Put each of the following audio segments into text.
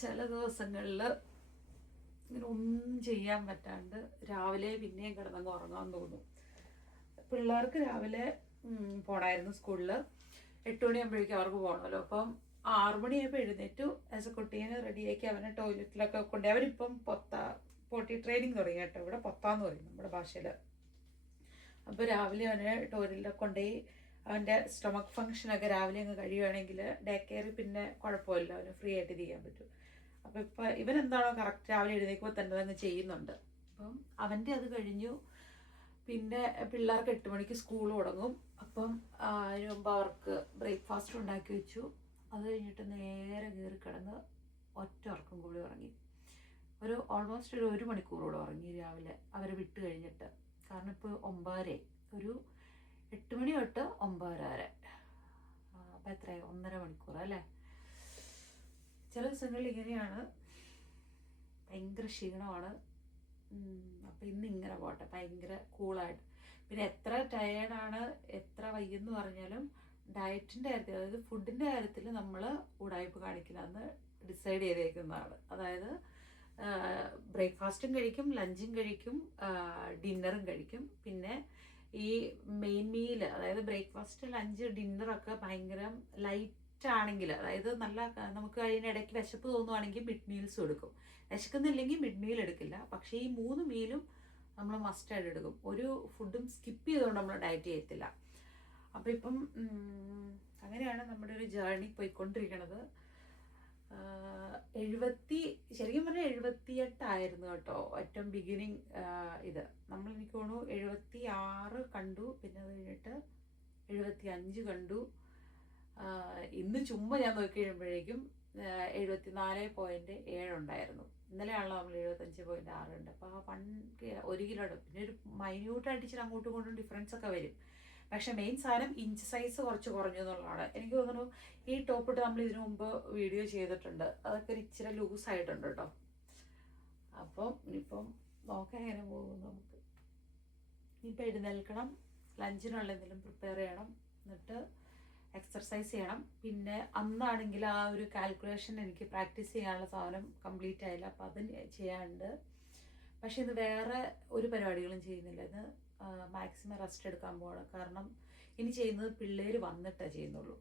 ചില ദിവസങ്ങളിൽ ഇങ്ങനെ ഒന്നും ചെയ്യാൻ പറ്റാണ്ട് രാവിലെ പിന്നെയും കിടന്നങ്ങ് ഉറങ്ങാൻ തോന്നും. പിള്ളേർക്ക് രാവിലെ പോണായിരുന്നു സ്കൂളിൽ. 8 മണിയാകുമ്പോഴേക്കും അവർക്ക് പോകണമല്ലോ. അപ്പം 6 മണിയായപ്പോൾ എഴുന്നേറ്റു. ആസ് എ കുട്ടീനെ റെഡിയാക്കി അവനെ ടോയ്ലറ്റിലൊക്കെ കൊണ്ടുപോയി. അവരിപ്പം പോട്ടി ട്രെയിനിങ് തുടങ്ങി കേട്ടോ. ഇവിടെ പൊത്താന്ന് പറയും നമ്മുടെ ഭാഷയിൽ. അപ്പോൾ രാവിലെ അവനെ ടോയ്ലറ്റിലൊക്കെ കൊണ്ടുപോയി അവൻ്റെ സ്റ്റൊമക്ക് ഫങ്ഷനൊക്കെ രാവിലെ അങ്ങ് കഴിയുവാണെങ്കിൽ ഡേ കെയറിൽ പിന്നെ കുഴപ്പമില്ല, അവന് ഫ്രീ ആയിട്ട് ചെയ്യാൻ പറ്റും. അപ്പോൾ ഇപ്പം ഇവൻ എന്താണോ കറക്റ്റ് രാവിലെ എഴുന്നേൽക്കുമ്പോൾ തന്നെ അങ്ങ് ചെയ്യുന്നുണ്ട്. അപ്പം അവൻ്റെ അത് കഴിഞ്ഞു. പിന്നെ പിള്ളേർക്ക് 8 മണിക്ക് സ്കൂൾ തുടങ്ങും. അപ്പം അതിന് മുമ്പ് അവർക്ക് ബ്രേക്ക്ഫാസ്റ്റ് ഉണ്ടാക്കി വെച്ചു. അത് കഴിഞ്ഞിട്ട് നേരെ കയറി കിടന്ന് ഒറ്റ ഉറക്കം കൂടി ഉറങ്ങി. ഓൾമോസ്റ്റ് ഒരു 1 മണിക്കൂറോടെ ഉറങ്ങി രാവിലെ അവരെ വിട്ട് കഴിഞ്ഞിട്ട്. കാരണം ഇപ്പോൾ 9:30, ഒരു 8 മണി തൊട്ട് 9:30 വരെ. അപ്പം എത്രയായി? 1.5 മണിക്കൂർ അല്ലേ. ചില ദിവസങ്ങളിൽ ഇങ്ങനെയാണ്, ഭയങ്കര ക്ഷീണമാണ്. അപ്പം ഇന്ന് ഇങ്ങനെ പോട്ടെ, ഭയങ്കര കൂളായിട്ട്. പിന്നെ എത്ര ടയേർഡാണ്, എത്ര വയ്യെന്ന് പറഞ്ഞാലും ഡയറ്റിൻ്റെ കാര്യത്തിൽ, അതായത് ഫുഡിൻ്റെ കാര്യത്തിൽ നമ്മൾ ഉടായ്പ് കാണിക്കില്ല എന്ന് ഡിസൈഡ് ചെയ്തേക്കുന്നതാണ്. അതായത് ബ്രേക്ക്ഫാസ്റ്റും കഴിക്കും, ലഞ്ചും കഴിക്കും, ഡിന്നറും കഴിക്കും. പിന്നെ ഈ മെയിൻ മീൽ, അതായത് ബ്രേക്ക്ഫാസ്റ്റ്, ലഞ്ച്, ഡിന്നറൊക്കെ ഭയങ്കര ലൈറ്റ് ആണെങ്കിൽ, അതായത് നല്ല നമുക്ക് അതിനിടയ്ക്ക് വിശപ്പ് തോന്നുവാണെങ്കിൽ മിഡ് മീൽസ് എടുക്കും. വിശക്കുന്നില്ലെങ്കിൽ മിഡ് മീൽ എടുക്കില്ല. പക്ഷേ ഈ 3 മീലും നമ്മൾ മസ്റ്റായിട്ട് എടുക്കും. ഒരു ഫുഡും സ്കിപ്പ് ചെയ്തുകൊണ്ട് നമ്മൾ ഡയറ്റ് ചെയ്യത്തില്ല. അപ്പോൾ ഇപ്പം അങ്ങനെയാണ് നമ്മുടെ ഒരു ജേർണി പോയിക്കൊണ്ടിരിക്കണത്. ശരിക്കും പറഞ്ഞാൽ 78 ആയിരുന്നു കേട്ടോ ഏറ്റവും ബിഗിനിങ്. ഇത് നമ്മൾ എനിക്ക് തോന്നുന്നു 76 കണ്ടു. പിന്നെ അത് കഴിഞ്ഞിട്ട് 75 കണ്ടു. ഇന്ന് ചുമ്മാ ഞാൻ നോക്കി കഴിയുമ്പോഴേക്കും 74.7 ഉണ്ടായിരുന്നു. ഇന്നലെയാണല്ലോ നമ്മൾ 75.6 ഉണ്ട്. അപ്പോൾ ആ 1 കിലോയുടെ പിന്നെ ഒരു മൈന്യൂട്ടായിട്ട് ഇച്ചിരി അങ്ങോട്ടും ഇങ്ങോട്ടും ഡിഫറൻസ് ഒക്കെ വരും. പക്ഷെ മെയിൻ സാധനം ഇഞ്ച് സൈസ് കുറച്ച് കുറഞ്ഞു എന്നുള്ളതാണ്. എനിക്ക് തോന്നുന്നു ഈ ടോപ്പിട്ട് നമ്മൾ ഇതിനു മുമ്പ് വീഡിയോ ചെയ്തിട്ടുണ്ട്. അതൊക്കെ ഒരു ഇച്ചിരി ലൂസായിട്ടുണ്ട് കേട്ടോ. അപ്പം ഇനിയിപ്പം നോക്കാൻ എങ്ങനെ പോകും നമുക്ക്. ഇനിയിപ്പോൾ എഴുന്നേൽക്കണം, ലഞ്ചിനുള്ള എന്തെങ്കിലും പ്രിപ്പയർ ചെയ്യണം, എന്നിട്ട് എക്സർസൈസ് ചെയ്യണം. പിന്നെ അന്നാണെങ്കിൽ ആ ഒരു കാൽക്കുലേഷൻ എനിക്ക് പ്രാക്ടീസ് ചെയ്യാനുള്ള സാധനം കംപ്ലീറ്റ് ആയില്ല. അപ്പം അത് ചെയ്യാനുണ്ട്. പക്ഷെ ഇത് വേറെ ഒരു പരിപാടികളും ചെയ്യുന്നില്ല. ഇത് മാക്സിമം റെസ്റ്റ് എടുക്കാൻ പോകണം. കാരണം ഇനി ചെയ്യുന്നത് പിള്ളേർ വന്നിട്ടേ ചെയ്യുന്നുള്ളൂ.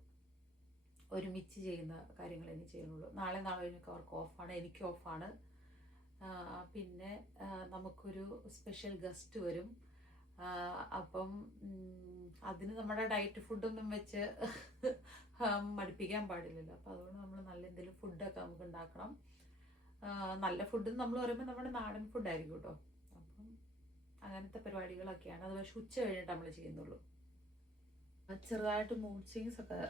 ഒരുമിച്ച് ചെയ്യുന്ന കാര്യങ്ങൾ ഇനി ചെയ്യുന്നുള്ളൂ. നാളെ കഴിഞ്ഞൊക്കെ അവർക്ക് ഓഫാണ്, എനിക്ക് ഓഫാണ്. പിന്നെ നമുക്കൊരു സ്പെഷ്യൽ ഗസ്റ്റ് വരും. അപ്പം അതിന് നമ്മുടെ ഡയറ്റ് ഫുഡൊന്നും വെച്ച് മടുപ്പിക്കാൻ പാടില്ലല്ലോ. അപ്പോൾ അതുകൊണ്ട് നമ്മൾ നല്ല എന്തെങ്കിലും ഫുഡൊക്കെ നമുക്ക് ഉണ്ടാക്കണം. നല്ല ഫുഡ് നമ്മൾ പറയുമ്പോൾ നമ്മുടെ നാടൻ ഫുഡായിരിക്കും കേട്ടോ. അപ്പം അങ്ങനത്തെ പരിപാടികളൊക്കെയാണ്. അത് പക്ഷേ ഉച്ച കഴിഞ്ഞിട്ട് നമ്മൾ ചെയ്യുന്നുള്ളൂ. ചെറുതായിട്ട് മൂഡ് സ്വിങ്സ് ഒക്കെ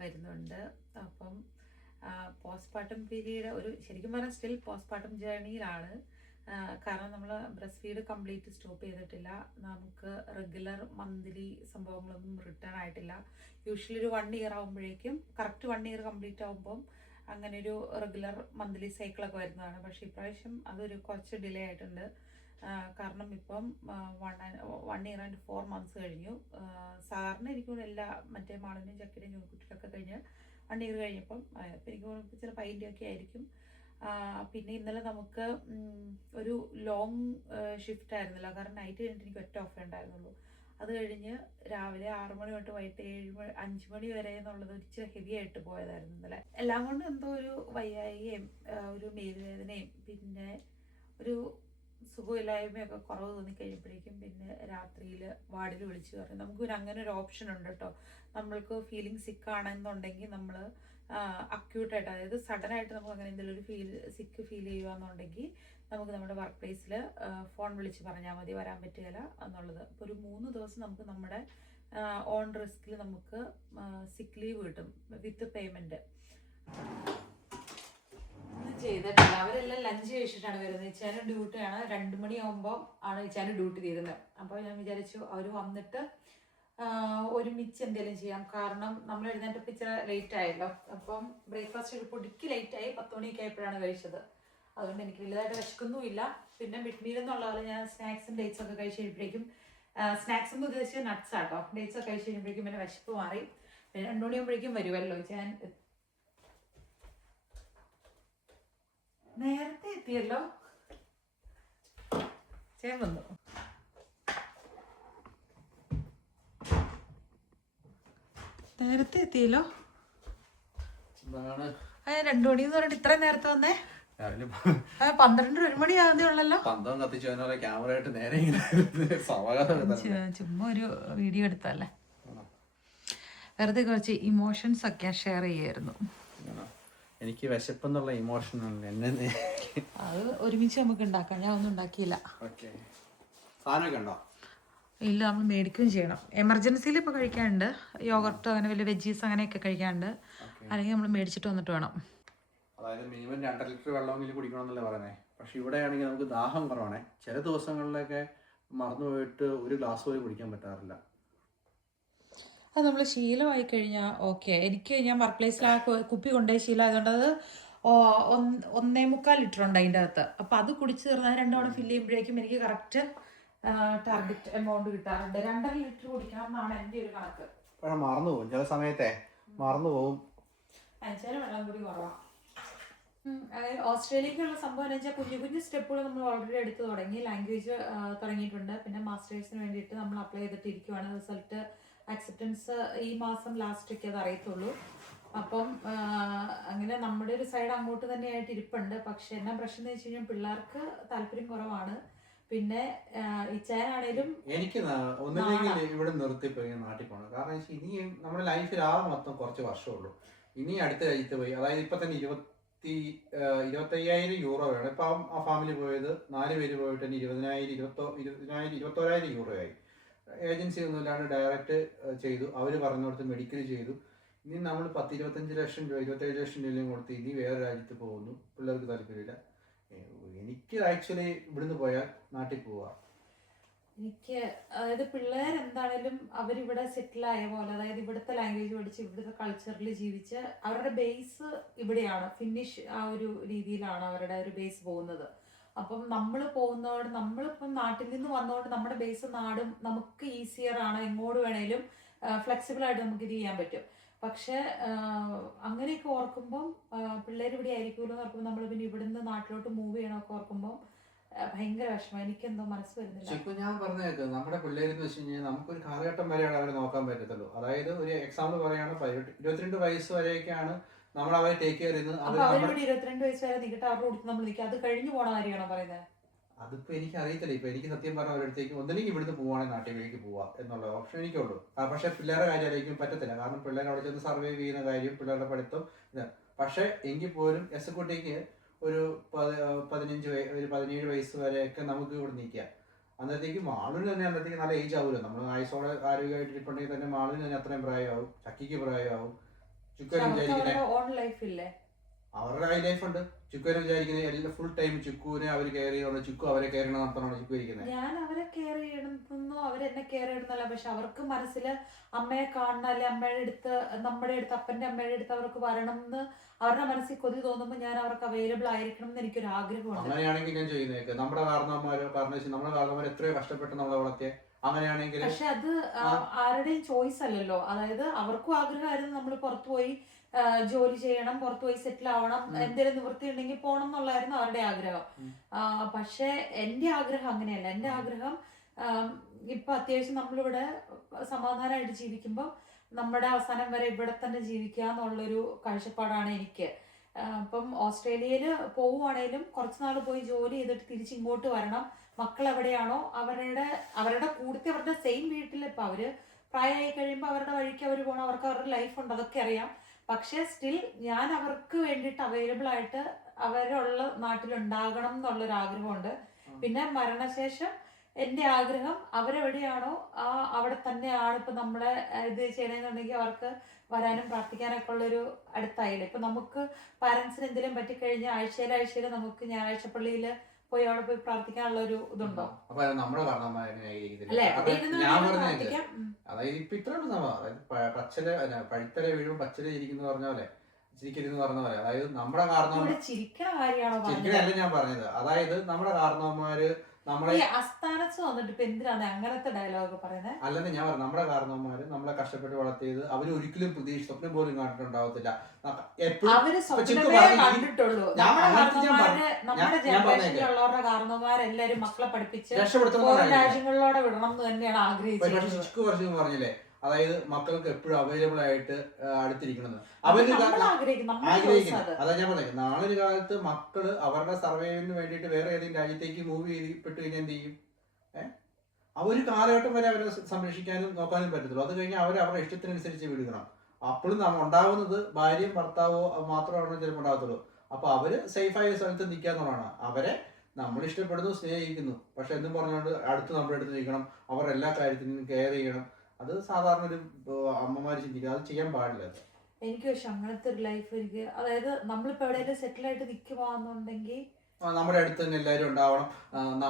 വരുന്നുണ്ട്. അപ്പം പോസ്റ്റ്മോർട്ടം പീരീഡ് ശരിക്കും പറഞ്ഞാൽ സ്റ്റിൽ പോസ്റ്റ്മോർട്ടം ജേർണിയിലാണ്. കാരണം നമ്മൾ ബ്രസ്റ്റ് ഫീഡ് കംപ്ലീറ്റ് സ്റ്റോപ്പ് ചെയ്തിട്ടില്ല. നമുക്ക് റെഗുലർ മന്ത്ലി സംഭവങ്ങളൊന്നും റിട്ടേൺ ആയിട്ടില്ല. യൂഷ്വലി ഒരു 1 ഇയർ ആകുമ്പോഴേക്കും, കറക്റ്റ് 1 ഇയർ കംപ്ലീറ്റ് ആകുമ്പം അങ്ങനെ ഒരു റെഗുലർ മന്ത്ലി സൈക്കിളൊക്കെ വരുന്നതാണ്. പക്ഷേ ഇപ്രാവശ്യം അതൊരു കുറച്ച് ഡിലേ ആയിട്ടുണ്ട്. കാരണം ഇപ്പം 1 ഇയർ ആൻഡ് 4 മന്ത്സ് കഴിഞ്ഞു. സാധാരണ എനിക്ക് എല്ലാ മറ്റേ മാളിൻ്റെയും ചക്കയുടെയും ജോലിക്കുട്ടിലൊക്കെ കഴിഞ്ഞ് 1 ഇയർ കഴിഞ്ഞപ്പം എനിക്ക് തോന്നുന്നു ചില പൈൻ്റെയൊക്കെ ആയിരിക്കും. പിന്നെ ഇന്നലെ നമുക്ക് ഒരു ലോങ് ഷിഫ്റ്റ് ആയിരുന്നല്ലോ. കാരണം നൈറ്റ് കഴിഞ്ഞിട്ട് എനിക്ക് ഒറ്റ ഓഫേ ഉണ്ടായിരുന്നുള്ളൂ. അത് കഴിഞ്ഞ് രാവിലെ 6 മണി തൊട്ട് വൈകിട്ട് 5 മണി വരെ എന്നുള്ളത് ഇച്ചിരി ഹെവി ആയിട്ട് പോയതായിരുന്നു ഇന്നലെ. എല്ലാം കൊണ്ടും എന്തോ ഒരു വയ്യായികയും ഒരു മേലുവേദനയും പിന്നെ ഒരു സുഖമില്ലായ്മയൊക്കെ കുറവ് തോന്നിക്കഴിഞ്ഞപ്പോഴേക്കും പിന്നെ രാത്രിയിൽ വാർഡിൽ വിളിച്ച് പറയും. നമുക്കൊരു അങ്ങനെ ഒരു ഓപ്ഷൻ ഉണ്ട് കേട്ടോ. നമ്മൾക്ക് ഫീലിംഗ് സിക്കാണെന്നുണ്ടെങ്കിൽ നമ്മൾ അക്യൂട്ടായിട്ട്, അതായത് സഡനായിട്ട് നമുക്ക് അങ്ങനെ എന്തെങ്കിലും ഒരു സിക്ക് ഫീൽ ചെയ്യുകയെന്നുണ്ടെങ്കിൽ നമുക്ക് നമ്മുടെ വർക്ക് പ്ലേസിൽ ഫോൺ വിളിച്ച് പറഞ്ഞാൽ മതി, വരാൻ പറ്റുകയില്ല എന്നുള്ളത്. അപ്പോൾ ഒരു 3 ദിവസം നമുക്ക് നമ്മുടെ ഓൺ റിസ്കിൽ നമുക്ക് സിക്ക് ലീവ് കിട്ടും വിത്ത് പേയ്മെൻറ്റ്. ചെയ്തിട്ടില്ല. അവരെല്ലാം ലഞ്ച് കഴിച്ചിട്ടാണ് വരുന്നത്. ഇച്ചാനും ഡ്യൂട്ടിയാണ്. 2 മണിയാകുമ്പോൾ ആണ് ഇച്ചാനും ഡ്യൂട്ടി തീരുന്നത്. അപ്പോൾ ഞാൻ വിചാരിച്ചു അവർ വന്നിട്ട് ഒരുമിച്ച് എന്തെങ്കിലും ചെയ്യാം. കാരണം നമ്മൾ എഴുന്നേറ്റപ്പോൾ ഇച്ചിരി ലേറ്റ് ആയല്ലോ. അപ്പം ബ്രേക്ക്ഫാസ്റ്റ് ഒരു പൊടിക്ക് ലേറ്റായി. 10 മണിയൊക്കെ ആയപ്പോഴാണ് കഴിച്ചത്. അതുകൊണ്ട് എനിക്ക് വലുതായിട്ട് വിശക്കൊന്നുമില്ല. പിന്നെ മിഡ് മീൽ എന്നുള്ള പോലെ ഞാൻ സ്നാക്സും ഡേറ്റ്സും ഒക്കെ കഴിച്ച് കഴിയുമ്പോഴേക്കും, സ്നാക്സ് എന്ന് ഉദ്ദേശിച്ച് നട്ട്സ് ആട്ടോ, ഡേറ്റ്സ് ഒക്കെ കഴിച്ച് കഴിയുമ്പോഴേക്കും പിന്നെ വിശപ്പ് മാറി. പിന്നെ 2 മണിയാകുമ്പോഴേക്കും വരുമല്ലോ. ഞാൻ നേരത്തെ എത്തിയല്ലോ. ചേൻ വന്നു. നേരത്തെ എത്തിയല്ലോ. 2 മണിന്ന് പറഞ്ഞിട്ട് ഇത്രയും നേരത്തെ വന്നേ? 12-1 മണിയാവുന്നേ ഉള്ളല്ലോ. ചുമ്മാ ഒരു വീഡിയോ എടുത്തല്ലേ. വെറുതെ കുറച്ച് ഇമോഷൻസ് ഒക്കെ ഷെയർ ചെയ്യായിരുന്നു. എനിക്ക് വിശപ്പെന്നുള്ള ഇമോഷൻ അത് ഒരുമിച്ച് നമുക്ക് ഉണ്ടാക്കാം. ഞാൻ ഒന്നും ഉണ്ടാക്കിയില്ല. ഇല്ല, നമ്മൾ മേടിക്കുകയും ചെയ്യണം. എമർജൻസിയിൽ ഇപ്പോൾ കഴിക്കാനുണ്ട്. യോഗർട്ട് അങ്ങനെ വലിയ വെജീസ് അങ്ങനെയൊക്കെ കഴിക്കാനുണ്ട്. അല്ലെങ്കിൽ നമ്മൾ മേടിച്ചിട്ട് വന്നിട്ട് വേണം. അതായത് മിനിമം 2 ലിറ്റർ വെള്ളമെങ്കിലും കുടിക്കണമെന്നല്ലേ പറയുന്നത്. പക്ഷെ ഇവിടെ ആണെങ്കിൽ നമുക്ക് ദാഹം കുറവാണേ. ചില ദിവസങ്ങളിലൊക്കെ മറന്നു പോയിട്ട് ഒരു ഗ്ലാസ് പോലും കുടിക്കാൻ പറ്റാറില്ല. അത് നമ്മൾ ശീലമായി കഴിഞ്ഞാൽ ഓക്കെ. ഞാൻ വർക്ക് പ്ലേസിൽ ആ കുപ്പി കൊണ്ടുപോയി ശീലമായതുകൊണ്ട് അത് 1.25 ലിറ്റർ ഉണ്ട് അതിൻ്റെ അകത്ത്. അപ്പം അത് കുടിച്ച് തീർന്നാൽ 2 തവണ ഫില്ല് ചെയ്യുമ്പോഴേക്കും എനിക്ക് കറക്റ്റ് ടാർഗറ്റ് എമൗണ്ട് കിട്ടാറുണ്ട്. 2.5 ലിറ്റർ കുടിക്കണം എന്നാണ് എൻ്റെ ഒരു കണക്ക്. മറന്നു പോകും, ചില സമയത്തെ മറന്നു പോകും. ചില വെള്ളം കൂടി കുറവാണ്. അതായത് ഓസ്ട്രേലിയക്കുള്ള സംഭവം എന്ന് വെച്ചാൽ കുഞ്ഞു കുഞ്ഞു സ്റ്റെപ്പുകൾ നമ്മൾ ഓൾറെഡി എടുത്ത് തുടങ്ങി. ലാംഗ്വേജ് തുടങ്ങിയിട്ടുണ്ട്. പിന്നെ മാസ്റ്റേഴ്സിന് വേണ്ടിയിട്ട് നമ്മൾ അപ്ലൈ ചെയ്തിട്ട് ഇരിക്കുവാണ്. റിസൾട്ട് ആക്സെപ്റ്റൻസ് ഈ മാസം ലാസ്റ്റൊക്കെ അത് അറിയത്തുള്ളൂ. അപ്പം അങ്ങനെ നമ്മുടെ ഒരു സൈഡ് അങ്ങോട്ട് തന്നെയായിട്ട് ഇരിപ്പുണ്ട്. പക്ഷെ എന്നാ പ്രശ്നം എന്ന് വെച്ച് കഴിഞ്ഞാൽ പിള്ളേർക്ക് താല്പര്യം കുറവാണ്. പിന്നെ ഇച്ചാനാണേലും എനിക്ക് ഒന്നില്ലെങ്കിൽ ഇവിടെ നിർത്തിപ്പോയി നാട്ടിൽ പോകണം. കാരണം ഇനി നമ്മുടെ ലൈഫിൽ ആ മൊത്തം കുറച്ച് വർഷമുള്ളൂ. ഇനി അടുത്ത രാജ്യത്ത് പോയി, അതായത് ഇപ്പൊ തന്നെ 25,000 യൂറോ വേണം. ഇപ്പം ആ ഫാമിലി പോയത് 4 പേര് പോയിട്ട് തന്നെ 21,000 യൂറോ ആയി. ഏജൻസി ഒന്നും ഇല്ലാണ്ട് ഡയറക്റ്റ് ചെയ്തു. അവർ പറഞ്ഞുകൊടുത്ത് മെഡിക്കൽ ചെയ്തു. ഇനി നമ്മൾ 10-25 ലക്ഷം രൂപ 27 ലക്ഷം രൂപയും കൊടുത്ത് ഇനി വേറെ രാജ്യത്ത് പോകുന്നു. പിള്ളേർക്ക് താല്പര്യമില്ല. എനിക്ക് ആക്ച്വലി ഇവിടുന്ന് പോയാൽ നാട്ടിൽ പോവാ. എനിക്ക് അതായത് പിള്ളേരെന്താണേലും അവരിവിടെ സെറ്റിലായ പോലെ, അതായത് ഇവിടുത്തെ ലാംഗ്വേജ് പഠിച്ച് ഇവിടുത്തെ കൾച്ചറിൽ ജീവിച്ച് അവരുടെ ബേസ് ഇവിടെയാണ്. ഫിനിഷ് ആ ഒരു രീതിയിലാണ് അവരുടെ ഒരു ബേസ് പോകുന്നത്. അപ്പം നമ്മൾ പോകുന്നതോട് നമ്മളിപ്പം നാട്ടിൽ നിന്ന് വന്നതുകൊണ്ട് നമ്മുടെ ബേസ് നാടും നമുക്ക് ഈസിയർ ആണ്. എങ്ങോട്ട് വേണേലും ഫ്ലെക്സിബിൾ ആയിട്ട് നമുക്ക് ഇത് ചെയ്യാൻ പറ്റും. പക്ഷെ അങ്ങനെയൊക്കെ ഓർക്കുമ്പം പിള്ളേർ ഇവിടെ ആയിരിക്കുമല്ലോ എന്ന് ഓർക്കുമ്പോൾ നമ്മൾ പിന്നെ ഇവിടുന്ന് നാട്ടിലോട്ട് മൂവ് ചെയ്യണമൊക്കെ ഓർക്കുമ്പോൾ ഭയങ്കര വിഷമം. എനിക്കെന്തോ മനസ്സ് വരുന്നില്ല. ഇപ്പൊ ഞാൻ പറഞ്ഞേക്ക് നമ്മുടെ പിള്ളേരെന്ന് വെച്ച് കഴിഞ്ഞാൽ നമുക്കൊരു കാലഘട്ടം വരെയാണ് അവരെ നോക്കാൻ പറ്റത്തുള്ളൂ. അതായത് ഒരു എക്സാമ്പിൾ പറയാണ്, 22 വയസ്സ് വരെയൊക്കെയാണ് നമ്മൾ അവരെ ടേക്ക് കെയർ ചെയ്യുന്നത്. 22 വയസ്സ് വരെ നിൽക്കട്ടെ, അവരുടെ കൊടുത്ത് നമ്മൾ നിൽക്കുക. അത് കഴിഞ്ഞു പോണ കാര്യമാണോ പറയുന്നത്? അതിപ്പോ എനിക്ക് അറിയത്തില്ല. ഇപ്പൊ എനിക്ക് സത്യം പറഞ്ഞ അവരടുത്തേക്ക് ഒന്നില്ലെങ്കിൽ ഇവിടുന്ന് പോവാണെങ്കിൽ നാട്ടിലേക്ക് പോവാ എന്നുള്ള ഓപ്ഷൻ എനിക്കുള്ളൂ. പക്ഷെ പിള്ളേരുടെ കാര്യമായിരിക്കും പറ്റത്തില്ല. കാരണം പിള്ളേർ അവിടെ ചെന്ന് സർവൈവ് ചെയ്യുന്ന കാര്യം, പിള്ളേരുടെ പഠിത്തം ഇത്. പക്ഷെ എങ്കിൽ പോലും എസ്കുട്ടിക്ക് ഒരു 17 വയസ്സ് വരെയൊക്കെ നമുക്ക് ഇവിടെ നിൽക്കാം. അന്നത്തേക്ക് മാളിന് തന്നെ അന്നത്തേക്ക് നല്ല ഏജ് ആവുമല്ലോ. നമ്മൾ ആയുസോടെ ആരോഗ്യമായിട്ട് ഇരിപ്പുണ്ടെങ്കിൽ തന്നെ മാളിന് തന്നെ അത്രയും പ്രായമാവും. ചക്കിക്ക് പ്രായമാവും. ചുക്കനും വിചാരിക്കുന്നത് അവരുടെ ഹൈ ലൈഫ് ഉണ്ട്. ചുക്കുവിനെ വിചാരിക്കുന്നത് എല്ലാം ഫുൾ ടൈം ചുക്കുവിനെ അവർ കെയർ ചെയ്യുന്നുണ്ട്. ചുക്കു അവരെ കെയർ ചെയ്യണം നടത്തണോ ചുക്കു ഇരിക്കുന്നത്. ഞാൻ അവരെ കെയർ ചെയ്യണമെന്നോ അവരെന്നെ കെയർ ചെയ്യണമെന്നല്ല. പക്ഷെ അവർക്ക് മനസ്സിൽ അമ്മയെ കാണണം, അല്ലെ അമ്മയുടെ അടുത്ത്, നമ്മുടെ അടുത്ത്, അപ്പന്റെ അമ്മയുടെ അടുത്ത് അവർക്ക് വരണം എന്ന് അവരുടെ മനസ്സിൽ കൊതി തോന്നുമ്പോൾ ഞാൻ അവർക്ക് അവൈലബിൾ ആയിരിക്കണം എന്ന് എനിക്കൊരു ആഗ്രഹമുണ്ട്. അങ്ങനെയാണെങ്കിൽ ഞാൻ ചെയ്യുന്നേക്ക് നമ്മുടെ കാരണവന്മാരോ നമ്മുടെ കാരണവന്മാർ എത്രയോ കഷ്ടപ്പെട്ട് നമ്മളെ വളർത്തിയ അങ്ങനെയാണെങ്കിൽ. പക്ഷെ അത് ആരുടെയും ചോയ്സ് അല്ലല്ലോ. അതായത് അവർക്കും ആഗ്രഹമായിരുന്നു നമ്മൾ പുറത്തു പോയി ജോലി ചെയ്യണം, പുറത്തു പോയി സെറ്റിൽ ആവണം, എന്തെങ്കിലും നിവൃത്തി ഉണ്ടെങ്കിൽ പോകണം എന്നുള്ളായിരുന്നു അവരുടെ ആഗ്രഹം. പക്ഷെ എന്റെ ആഗ്രഹം അങ്ങനെയല്ല. എന്റെ ആഗ്രഹം ഇപ്പൊ അത്യാവശ്യം നമ്മളിവിടെ സമാധാനമായിട്ട് ജീവിക്കുമ്പോൾ നമ്മുടെ അവസാനം വരെ ഇവിടെ തന്നെ ജീവിക്കുക എന്നുള്ളൊരു കാഴ്ചപ്പാടാണ് എനിക്ക്. ഇപ്പം ഓസ്ട്രേലിയയിൽ പോവുകയാണേലും കുറച്ച് നാൾ പോയി ജോലി ചെയ്തിട്ട് തിരിച്ചിങ്ങോട്ട് വരണം. മക്കൾ എവിടെയാണോ അവരുടെ കൂടത്തെ അവരുടെ സെയിം വീട്ടിൽ ഇപ്പം അവര് പ്രായമായി കഴിയുമ്പോൾ അവരുടെ വഴിക്ക് അവർ പോകണം. അവർക്ക് അവരുടെ ലൈഫ് ഉണ്ട്, അതൊക്കെ അറിയാം. പക്ഷെ സ്റ്റിൽ ഞാൻ അവർക്ക് വേണ്ടിയിട്ട് അവൈലബിൾ ആയിട്ട് അവരുള്ള നാട്ടിലുണ്ടാകണം എന്നുള്ളൊരു ആഗ്രഹമുണ്ട്. പിന്നെ മരണശേഷം എൻ്റെ ആഗ്രഹം അവരെവിടെയാണോ അവിടെ തന്നെയാണ് ഇപ്പം നമ്മളെ ഇത് ചെയ്യണമെന്നുണ്ടെങ്കിൽ അവർക്ക് വരാനും പ്രാർത്ഥിക്കാനൊക്കെ ഉള്ളൊരു അടുത്തായില്ല. ഇപ്പം നമുക്ക് പാരൻസിന് എന്തെങ്കിലും പറ്റിക്കഴിഞ്ഞാൽ ആഴ്ചയിൽ നമുക്ക് ഞായറാഴ്ച പള്ളിയിൽ പോയി അവിടെ പോയി പ്രാർത്ഥിക്കാനുള്ള ഒരു ഇതുണ്ടോ? നമ്മുടെ അതായത് ഇപ്പൊ ഇത്രയാണ് സംഭവം. അതായത് പഴുത്തല വീഴും പച്ചല ഇരിക്കുന്ന പറഞ്ഞ പോലെ ചിരിക്കരുന്ന് പറഞ്ഞ പോലെ. അതായത് നമ്മുടെ കാരണവന്മാര് ചിരിക്കണല്ല ഞാൻ പറഞ്ഞത്. അതായത് നമ്മുടെ കാരണവന്മാര് നമ്മളെ ഈ അസ്ഥാനത്ത് വന്നിട്ട് ഇപ്പൊ എന്തിനാണ് അങ്ങനത്തെ ഡയലോഗ് പറയുന്നത്? അല്ലെന്ന് ഞാൻ പറഞ്ഞു, നമ്മുടെ കാരണവന്മാര് നമ്മളെ കഷ്ടപ്പെട്ട് വളർത്തിയത് അവര് ഒരിക്കലും പ്രതീക്ഷ സ്വപ്നം പോലും കണ്ടിട്ടുണ്ടാവത്തില്ല. എപ്പോഴും അവര് സ്വപ്നമേ കണ്ടിട്ടുള്ളൂ. നമ്മുടെ ജനറേഷനിലുള്ളവരുടെ കാരണവന്മാരെല്ലാരും മക്കളെ പഠിപ്പിച്ച് ഫോറിൻ രാജ്യങ്ങളിലൂടെ വിടണം എന്ന് തന്നെയാണ് ആഗ്രഹിച്ചത്. ചിക്കു കുറച്ച് പറഞ്ഞില്ലേ, അതായത് മക്കൾക്ക് എപ്പോഴും അവൈലബിൾ ആയിട്ട് അടുത്തിരിക്കണമെന്ന് അവര് ആഗ്രഹിക്കുന്നത്. അതാ ഞാൻ പറഞ്ഞത്, നാളെ ഒരു കാലത്ത് മക്കള് അവരുടെ സർവൈവലിന് വേണ്ടിയിട്ട് വേറെ ഏതെങ്കിലും രാജ്യത്തേക്ക് മൂവ് ചെയ്തിട്ട് കഴിഞ്ഞാൽ എന്ത് ചെയ്യും? ആ ഒരു കാലഘട്ടം വരെ അവരെ സംരക്ഷിക്കാനും നോക്കാനും പറ്റത്തുള്ളൂ. അത് കഴിഞ്ഞാൽ അവർ അവരുടെ ഇഷ്ടത്തിനനുസരിച്ച് വിടുകണം. അപ്പോഴും നമ്മൾ ഉണ്ടാവുന്നത് ഭാര്യയും ഭർത്താവോ മാത്രമാണ് ചിലപ്പോൾ ഉണ്ടാകത്തുള്ളൂ. അപ്പൊ അവര് സേഫായ സ്ഥലത്ത് നിൽക്കാന്നുള്ളതാണ്. അവരെ നമ്മൾ ഇഷ്ടപ്പെടുന്നു, സ്നേഹിക്കുന്നു, പക്ഷെ എന്തും പറഞ്ഞുകൊണ്ട് അടുത്ത് നമ്മുടെ അടുത്ത് നിൽക്കണം, അവരുടെ എല്ലാ കാര്യത്തിനും കെയർ ചെയ്യണം. അത് സാധാരണ ഒരു അമ്മമാര് ചിന്തിക്കുക, അത് ചെയ്യാൻ പാടില്ല. എനിക്ക് പക്ഷെ അങ്ങനത്തെ ഒരു ലൈഫ് എനിക്ക്, അതായത് നമ്മളിപ്പോ എവിടെയെങ്കിലും സെറ്റിൽ ആയിട്ട് നിൽക്കുവാന്നുണ്ടെങ്കിൽ നമ്മുടെ അടുത്ത് തന്നെ എല്ലാവരും ഉണ്ടാവണം,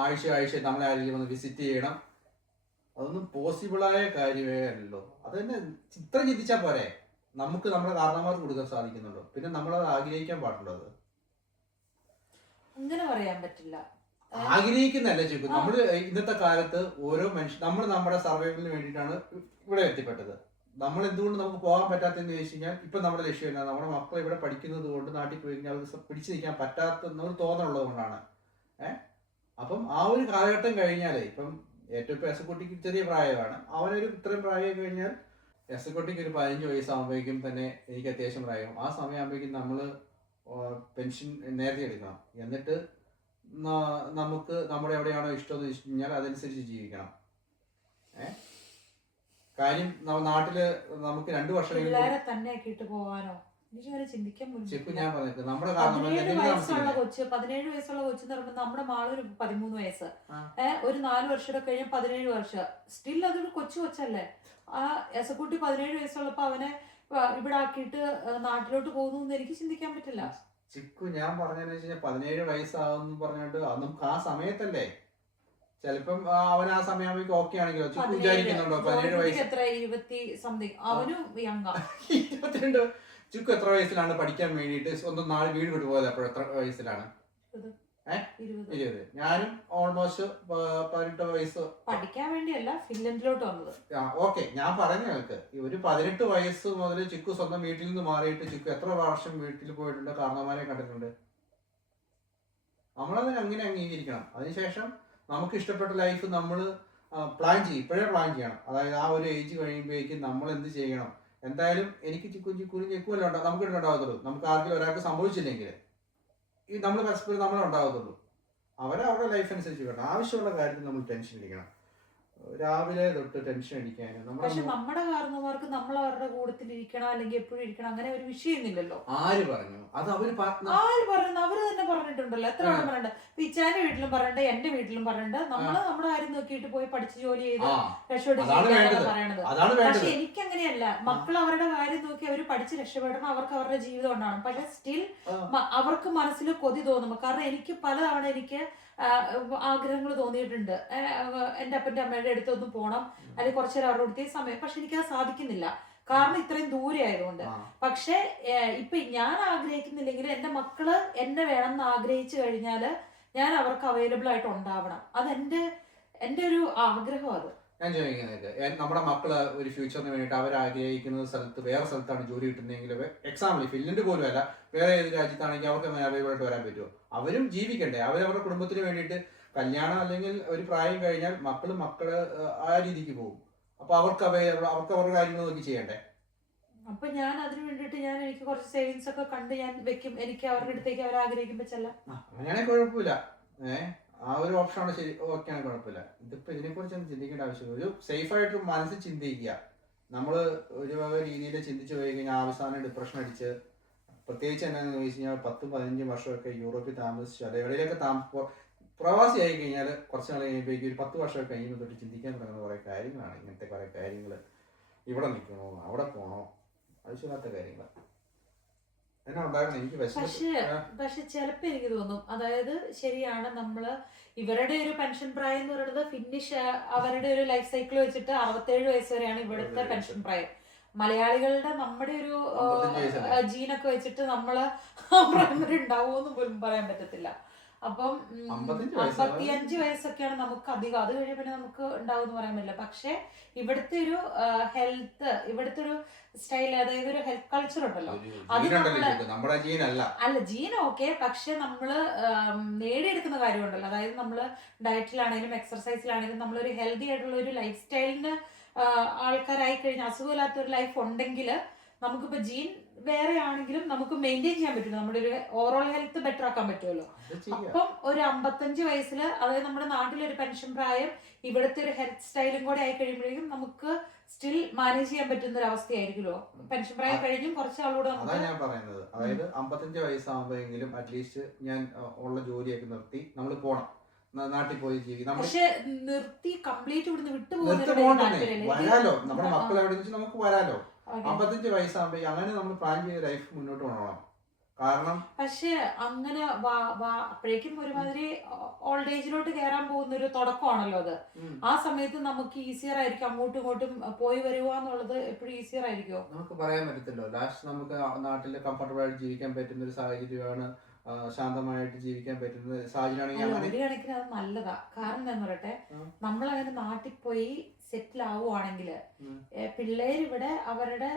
ആഴ്ച നമ്മളെ ആരെങ്കിലും ഒന്ന് വിസിറ്റ് ചെയ്യണം. അതൊന്നും പോസിബിളായ കാര്യമേ അല്ലല്ലോ. അത് തന്നെ ഇത്ര ചിന്തിച്ചാൽ പോരെ, നമുക്ക് നമ്മുടെ കാരണന്മാർക്ക് കൊടുക്കാൻ സാധിക്കുന്നുണ്ടോ? പിന്നെ നമ്മളത് ആഗ്രഹിക്കാൻ പാടുണ്ടോ? അത് അങ്ങനെ പറയാൻ പറ്റില്ല. ആഗ്രഹിക്കുന്നല്ല ചോദിക്കും. നമ്മള് ഇന്നത്തെ കാലത്ത് ഓരോ മനുഷ്യൻ നമ്മൾ നമ്മുടെ സർവൈവലിന് വേണ്ടിയിട്ടാണ് ഇവിടെ എത്തിപ്പെട്ടത്. നമ്മൾ എന്തുകൊണ്ട് നമുക്ക് പോകാൻ പറ്റാത്തതെന്ന് ചോദിച്ചു കഴിഞ്ഞാൽ, ഇപ്പൊ നമ്മുടെ ലക്ഷ്യം എന്നാ, നമ്മുടെ മക്കൾ ഇവിടെ പഠിക്കുന്നത് കൊണ്ട് നാട്ടിൽ പോയി കഴിഞ്ഞാൽ അവർക്ക് പിടിച്ചു നിൽക്കാൻ പറ്റാത്തൊരു തോന്നലുള്ളത് കൊണ്ടാണ്. അപ്പം ആ ഒരു കാലഘട്ടം കഴിഞ്ഞാലേ, ഇപ്പം ഏറ്റവും ഇപ്പൊ എസക്കുട്ടിക്ക് ചെറിയ പ്രായമാണ്, അവനൊരു ഇത്രയും പ്രായം കഴിഞ്ഞാൽ എസക്കുട്ടിക്ക് ഒരു 15 വയസ്സാകുമ്പോഴേക്കും തന്നെ എനിക്ക് അത്യാവശ്യം പ്രായം. ആ സമയമാകുമ്പോഴേക്കും നമ്മള് പെൻഷൻ നേരത്തെ എടുക്കണം. എന്നിട്ട് നമുക്ക് നമ്മുടെ എവിടെയാണോ ഇഷ്ടമെന്ന് വെച്ച് കഴിഞ്ഞാൽ അതനുസരിച്ച് ജീവിക്കണം. കാര്യം നാട്ടില് നമുക്ക് 2 വർഷം തന്നെ കിട്ടു പോവാനോ ചിക്കു ഞാൻ പറഞ്ഞത് നമ്മുടെ 17 വയസ്സുള്ള കൊച്ചു എന്ന് പറയുമ്പോൾ നമ്മുടെ മാളൊരു 13 വയസ്സ്, ഒരു 4 വർഷം കഴിഞ്ഞ 17 വർഷം, സ്റ്റിൽ അതൊരു കൊച്ചല്ലേ. ആ എസക്കുട്ടി 17 വയസ്സുള്ളപ്പോ അവനെ ഇവിടെ ആക്കിയിട്ട് നാട്ടിലോട്ട് പോകുന്നു എന്ന് എനിക്ക് ചിന്തിക്കാൻ പറ്റില്ല. ചിക്കു ഞാൻ പറഞ്ഞതെന്ന് വെച്ച് കഴിഞ്ഞാൽ 17 വയസ്സാകുന്നു പറഞ്ഞിട്ട് നമുക്ക് ആ സമയത്തല്ലേ, ചിലപ്പം അവൻ ആ സമയമാകുമ്പോ ഓക്കെ ആണെങ്കിലോ ചിക്കു വിചാരിക്കുന്നുണ്ടോ 17 വയസ്സ്? എത്ര 20 സംതിങ്, അവനും യങ്ങാ. 22. ചിക്കു എത്ര വയസ്സിലാണ് പഠിക്കാൻ വേണ്ടിയിട്ട് സ്വന്തം നാളെ വീട് വിട്ടു പോയത്? അപ്പോൾ എത്ര വയസ്സിലാണ്? 20. ഞാനും ഓൾമോസ്റ്റ് 18 വയസ്സ് പഠിക്കാൻ വേണ്ടിയല്ല, ഫിൻലൻഡിലോട്ട് വന്നത്. ഓക്കെ, ഞാൻ പറഞ്ഞ കേൾക്ക്, ഒരു 18 വയസ്സ് മുതൽ ചിക്കു സ്വന്തം വീട്ടിൽ നിന്ന് മാറിയിട്ട് ചിക്കു എത്ര വർഷം വീട്ടിൽ പോയിട്ടുണ്ട്, കാരണവന്മാരെ കണ്ടിട്ടുണ്ട്. നമ്മളതിന് അങ്ങനെ അംഗീകരിക്കണം. അതിനുശേഷം നമുക്ക് ഇഷ്ടപ്പെട്ട ലൈഫ് നമ്മൾ പ്ലാൻ ചെയ്യും, ഇപ്പോഴേ പ്ലാൻ ചെയ്യണം. അതായത് ആ ഒരു ഏജ് കഴിയുമ്പോഴേക്കും നമ്മൾ എന്ത് ചെയ്യണം. എന്തായാലും എനിക്ക് ചിക്കുവല്ല നമുക്ക് ഉണ്ടാകത്തുള്ളൂ. നമുക്ക് ആർക്കും ഒരാൾക്ക് സംഭവിച്ചില്ലെങ്കിൽ ഈ നമ്മൾ പരസ്പരം നമ്മളുണ്ടാകത്തുള്ളൂ. അവരുടെ ലൈഫ് അനുസരിച്ച് വേണം. ആവശ്യമുള്ള കാര്യത്തിൽ നമ്മൾ ടെൻഷൻ അടിക്കണം. രാവിലെ തൊട്ട് ടെൻഷൻ അടിക്കാനും. പക്ഷെ നമ്മുടെ കാരണവർക്ക് നമ്മൾ അവരുടെ കൂട്ടത്തിൽ ഇരിക്കണം അല്ലെങ്കിൽ എപ്പോഴും ഇരിക്കണം അങ്ങനെ ഒരു വിഷയമൊന്നുമില്ലല്ലോ. ആര് പറഞ്ഞു? അത് അവര് അവര് തന്നെ പറഞ്ഞിട്ടുണ്ടല്ലോ. എത്ര തവണ പറഞ്ഞിട്ടുണ്ട്. പിച്ചാന്റെ വീട്ടിലും പറഞ്ഞിട്ട് എന്റെ വീട്ടിലും പറഞ്ഞിട്ട് നമ്മള് നമ്മുടെ കാര്യം നോക്കിയിട്ട് പോയി പഠിച്ച് ജോലി ചെയ്ത് രക്ഷപ്പെടുത്തി പറയണത്. പക്ഷെ എനിക്കങ്ങനെയല്ല. മക്കൾ അവരുടെ കാര്യം നോക്കി അവര് പഠിച്ച് രക്ഷപ്പെടണം, അവർക്ക് അവരുടെ ജീവിതം ഉണ്ടാവണം. പക്ഷെ സ്റ്റിൽ അവർക്ക് മനസ്സിൽ കൊതി തോന്നും. കാരണം എനിക്ക് പലതവണ എനിക്ക് ആഗ്രഹങ്ങൾ തോന്നിയിട്ടുണ്ട്. എൻ്റെ അപ്പൻ്റെ അമ്മയുടെ അടുത്തൊന്ന് പോകണം, അല്ലെങ്കിൽ കുറച്ചു നേരം അവരുടെ അടുത്തേ സമയം. പക്ഷെ എനിക്കത് സാധിക്കുന്നില്ല, കാരണം ഇത്രയും ദൂരെ ആയതുകൊണ്ട്. പക്ഷെ ഇപ്പൊ ഞാൻ ആഗ്രഹിക്കുന്നില്ലെങ്കിൽ എൻ്റെ മക്കള് എന്നെ വേണമെന്ന് ആഗ്രഹിച്ചു കഴിഞ്ഞാല് ഞാൻ അവർക്ക് അവൈലബിൾ ആയിട്ട് ഉണ്ടാവണം. എൻ്റെ ഒരു ആഗ്രഹം. അത് ഞാൻ ചോദിക്കുന്നത്, നമ്മുടെ മക്കള് ഒരു ഫ്യൂച്ചറിന് വേണ്ടിയിട്ട് അവർ ആഗ്രഹിക്കുന്ന സ്ഥലത്ത് വേറെ സ്ഥലത്താണ് ജോലി കിട്ടുന്നതെങ്കിൽ, എക്സാമ്പിൾ ഫിൻലൻഡ് പോലും അല്ല, വേറെ ഏത് രാജ്യത്താണെങ്കിൽ അവർക്ക് അങ്ങനെ അവൈലബിൾ ആയിട്ട് വരാൻ പറ്റുമോ? അവരും ജീവിക്കണ്ടേ? അവരവരുടെ കുടുംബത്തിന് വേണ്ടിയിട്ട് കല്യാണം അല്ലെങ്കിൽ ഒരു പ്രായം കഴിഞ്ഞാൽ മക്കള് ആ രീതിക്ക് പോകും. അപ്പൊ അവർക്ക് അവരുടെ കാര്യങ്ങൾ നോക്കി ചെയ്യണ്ടേ? അപ്പൊ ഞാൻ അതിന് വേണ്ടിയിട്ട് എനിക്ക് കുറച്ച് സേവിങ്സ് ഒക്കെ കണ്ട് ഞാൻ വെക്കും. എനിക്ക് അവരുടെ അടുത്തേക്ക് അവർ ആഗ്രഹിക്കുമ്പോ ചെല്ലാം. അങ്ങനെയാണെങ്കിൽ കുഴപ്പമില്ല. ആ ഒരു ഓപ്ഷനാണ് ശരി, ഓക്കെയാണ്, കുഴപ്പമില്ല. ഇതിപ്പോ ഇതിനെക്കുറിച്ചൊന്നും ചിന്തിക്കേണ്ട ആവശ്യമില്ല. ഒരു സേഫായിട്ട് മനസ്സിൽ ചിന്തിക്കുക. നമ്മൾ ഒരു രീതിയിൽ ചിന്തിച്ചു പോയി കഴിഞ്ഞാൽ അവസാനം ഡിപ്രഷൻ അടിച്ച്, പ്രത്യേകിച്ച് എന്താണെന്ന് ചോദിച്ചു കഴിഞ്ഞാൽ 10-15 വർഷമൊക്കെ യൂറോപ്പിൽ താമസിച്ചു, അത് എവിടെയൊക്കെ പ്രവാസി ആയി കഴിഞ്ഞാൽ കുറച്ച് നാൾ കഴിയുമ്പോഴേക്കും ഒരു 10 വർഷമൊക്കെ കഴിയുമ്പോൾ തൊട്ട് ചിന്തിക്കാൻ തുടങ്ങുന്ന കുറേ കാര്യങ്ങളാണ്. ഇങ്ങനത്തെ കുറേ കാര്യങ്ങൾ, ഇവിടെ നിൽക്കണോ അവിടെ പോകണോ, ആവശ്യമില്ലാത്ത കാര്യങ്ങൾ എന്നാ ഉണ്ടാകണം. എനിക്ക് പക്ഷെ ചിലപ്പോ എനിക്ക് തോന്നും, അതായത് ശരിയാണ്, നമ്മള് ഇവരുടെ ഒരു പെൻഷൻ പ്രായം എന്ന് പറയുന്നത് ഫിനിഷ് അവരുടെ ഒരു ലൈഫ് സൈക്കിൾ വെച്ചിട്ട് 67 വയസ്സ് വരെയാണ് ഇവിടുത്തെ പെൻഷൻ പ്രായം. മലയാളികളുടെ നമ്മുടെ ഒരു ജീനൊക്കെ വെച്ചിട്ട് നമ്മള് ഉണ്ടാവുമെന്ന് പോലും പറയാൻ പറ്റത്തില്ല. അപ്പം 55 വയസ്സൊക്കെയാണ് നമുക്ക് അധികം. അത് കഴിഞ്ഞ പിന്നെ നമുക്ക് ഉണ്ടാവും എന്ന് പറയാൻ പറ്റില്ല. പക്ഷെ ഇവിടുത്തെ ഒരു ഹെൽത്ത്, ഇവിടുത്തെ ഒരു സ്റ്റൈൽ, അതായത് ഒരു ഹെൽത്ത് കൾച്ചർ ഉണ്ടല്ലോ, അത് നമ്മുടെ അല്ല ജീൻ ഓക്കെ, പക്ഷെ നമ്മള് നേടിയെടുക്കുന്ന കാര്യമുണ്ടല്ലോ, അതായത് നമ്മള് ഡയറ്റിലാണെങ്കിലും എക്സർസൈസിലാണെങ്കിലും നമ്മളൊരു ഹെൽത്തി ആയിട്ടുള്ള ഒരു ലൈഫ് സ്റ്റൈലിന് ആൾക്കാരായി കഴിഞ്ഞാൽ, അസുഖമില്ലാത്ത ഒരു ലൈഫ് ഉണ്ടെങ്കിൽ നമുക്കിപ്പോ ജീൻ വേറെ ആണെങ്കിലും നമുക്ക് മെയിൻറ്റെയിൻ ചെയ്യാൻ പറ്റും, നമ്മുടെ ഒരു ഓവറോൾ ഹെൽത്ത് ബെറ്റർ ആക്കാൻ പറ്റുമല്ലോ. അപ്പം ഒരു 55 വയസ്സിൽ, അതായത് നമ്മുടെ നാട്ടിലൊരു പെൻഷൻ പ്രായം, ഇവിടുത്തെ ഒരു ഹെൽത്ത് സ്റ്റൈലും കൂടെ ആയി കഴിയുമ്പോഴേക്കും നമുക്ക് സ്റ്റിൽ മാനേജ് ചെയ്യാൻ പറ്റുന്ന ഒരു അവസ്ഥയായിരിക്കുമല്ലോ. പെൻഷൻ പ്രായം കഴിഞ്ഞും കുറച്ച് ആളൂടെ അതാണ് ഞാൻ പറയുന്നത്. അതായത് 55 വയസ്സാകുമ്പോഴെങ്കിലും അറ്റ്ലീസ്റ്റ് ഞാൻ ഉള്ള ജോലിയൊക്കെ നിർത്തി നമ്മൾ പോണം, നാട്ടിൽ പോയി ജീവിക്കും. പക്ഷെ നിർത്തി കംപ്ലീറ്റ് ഇവിടുന്ന് വരാലോ, നമ്മുടെ മക്കളെ എവിടെ വെച്ച് നമുക്ക് വരാലോ. 55 വയസ്സാകുമ്പോ അങ്ങനെ നമ്മൾ പ്ലാൻ ചെയ്ത് ലൈഫ് മുന്നോട്ട് കൊണ്ടുപോകണം. കാരണം പക്ഷെ അങ്ങനെ അപ്പോഴേക്കും ഒരുമാതിരി ഓൾഡ് ഏജിലോട്ട് കയറാൻ പോകുന്ന ഒരു തുടക്കമാണല്ലോ അത്. ആ സമയത്ത് നമുക്ക് ഈസിയർ ആയിരിക്കും അങ്ങോട്ടും ഇങ്ങോട്ടും പോയി വരിക എന്നുള്ളത്. എപ്പോഴും ഈസിയർ ആയിരിക്കുമോ നമുക്ക് പറയാൻ പറ്റത്തില്ലോ. ലാസ്റ്റ് നമുക്ക് നാട്ടിൽ കംഫർട്ടബിൾ ആയിട്ട് ജീവിക്കാൻ പറ്റുന്ന ഒരു സാഹചര്യമാണ്, ശാന്തമായിട്ട് ജീവിക്കാൻ പറ്റുന്ന സാഹചര്യമാണെങ്കിൽ ഒരു കണക്കിന് അത് നല്ലതാ. കാരണം എന്താ പറയട്ടെ, നമ്മളങ്ങനെ നാട്ടിൽ പോയി സെറ്റിൽ ആവുകയാണെങ്കിൽ പിള്ളേർ ഇവിടെ അവരുടെ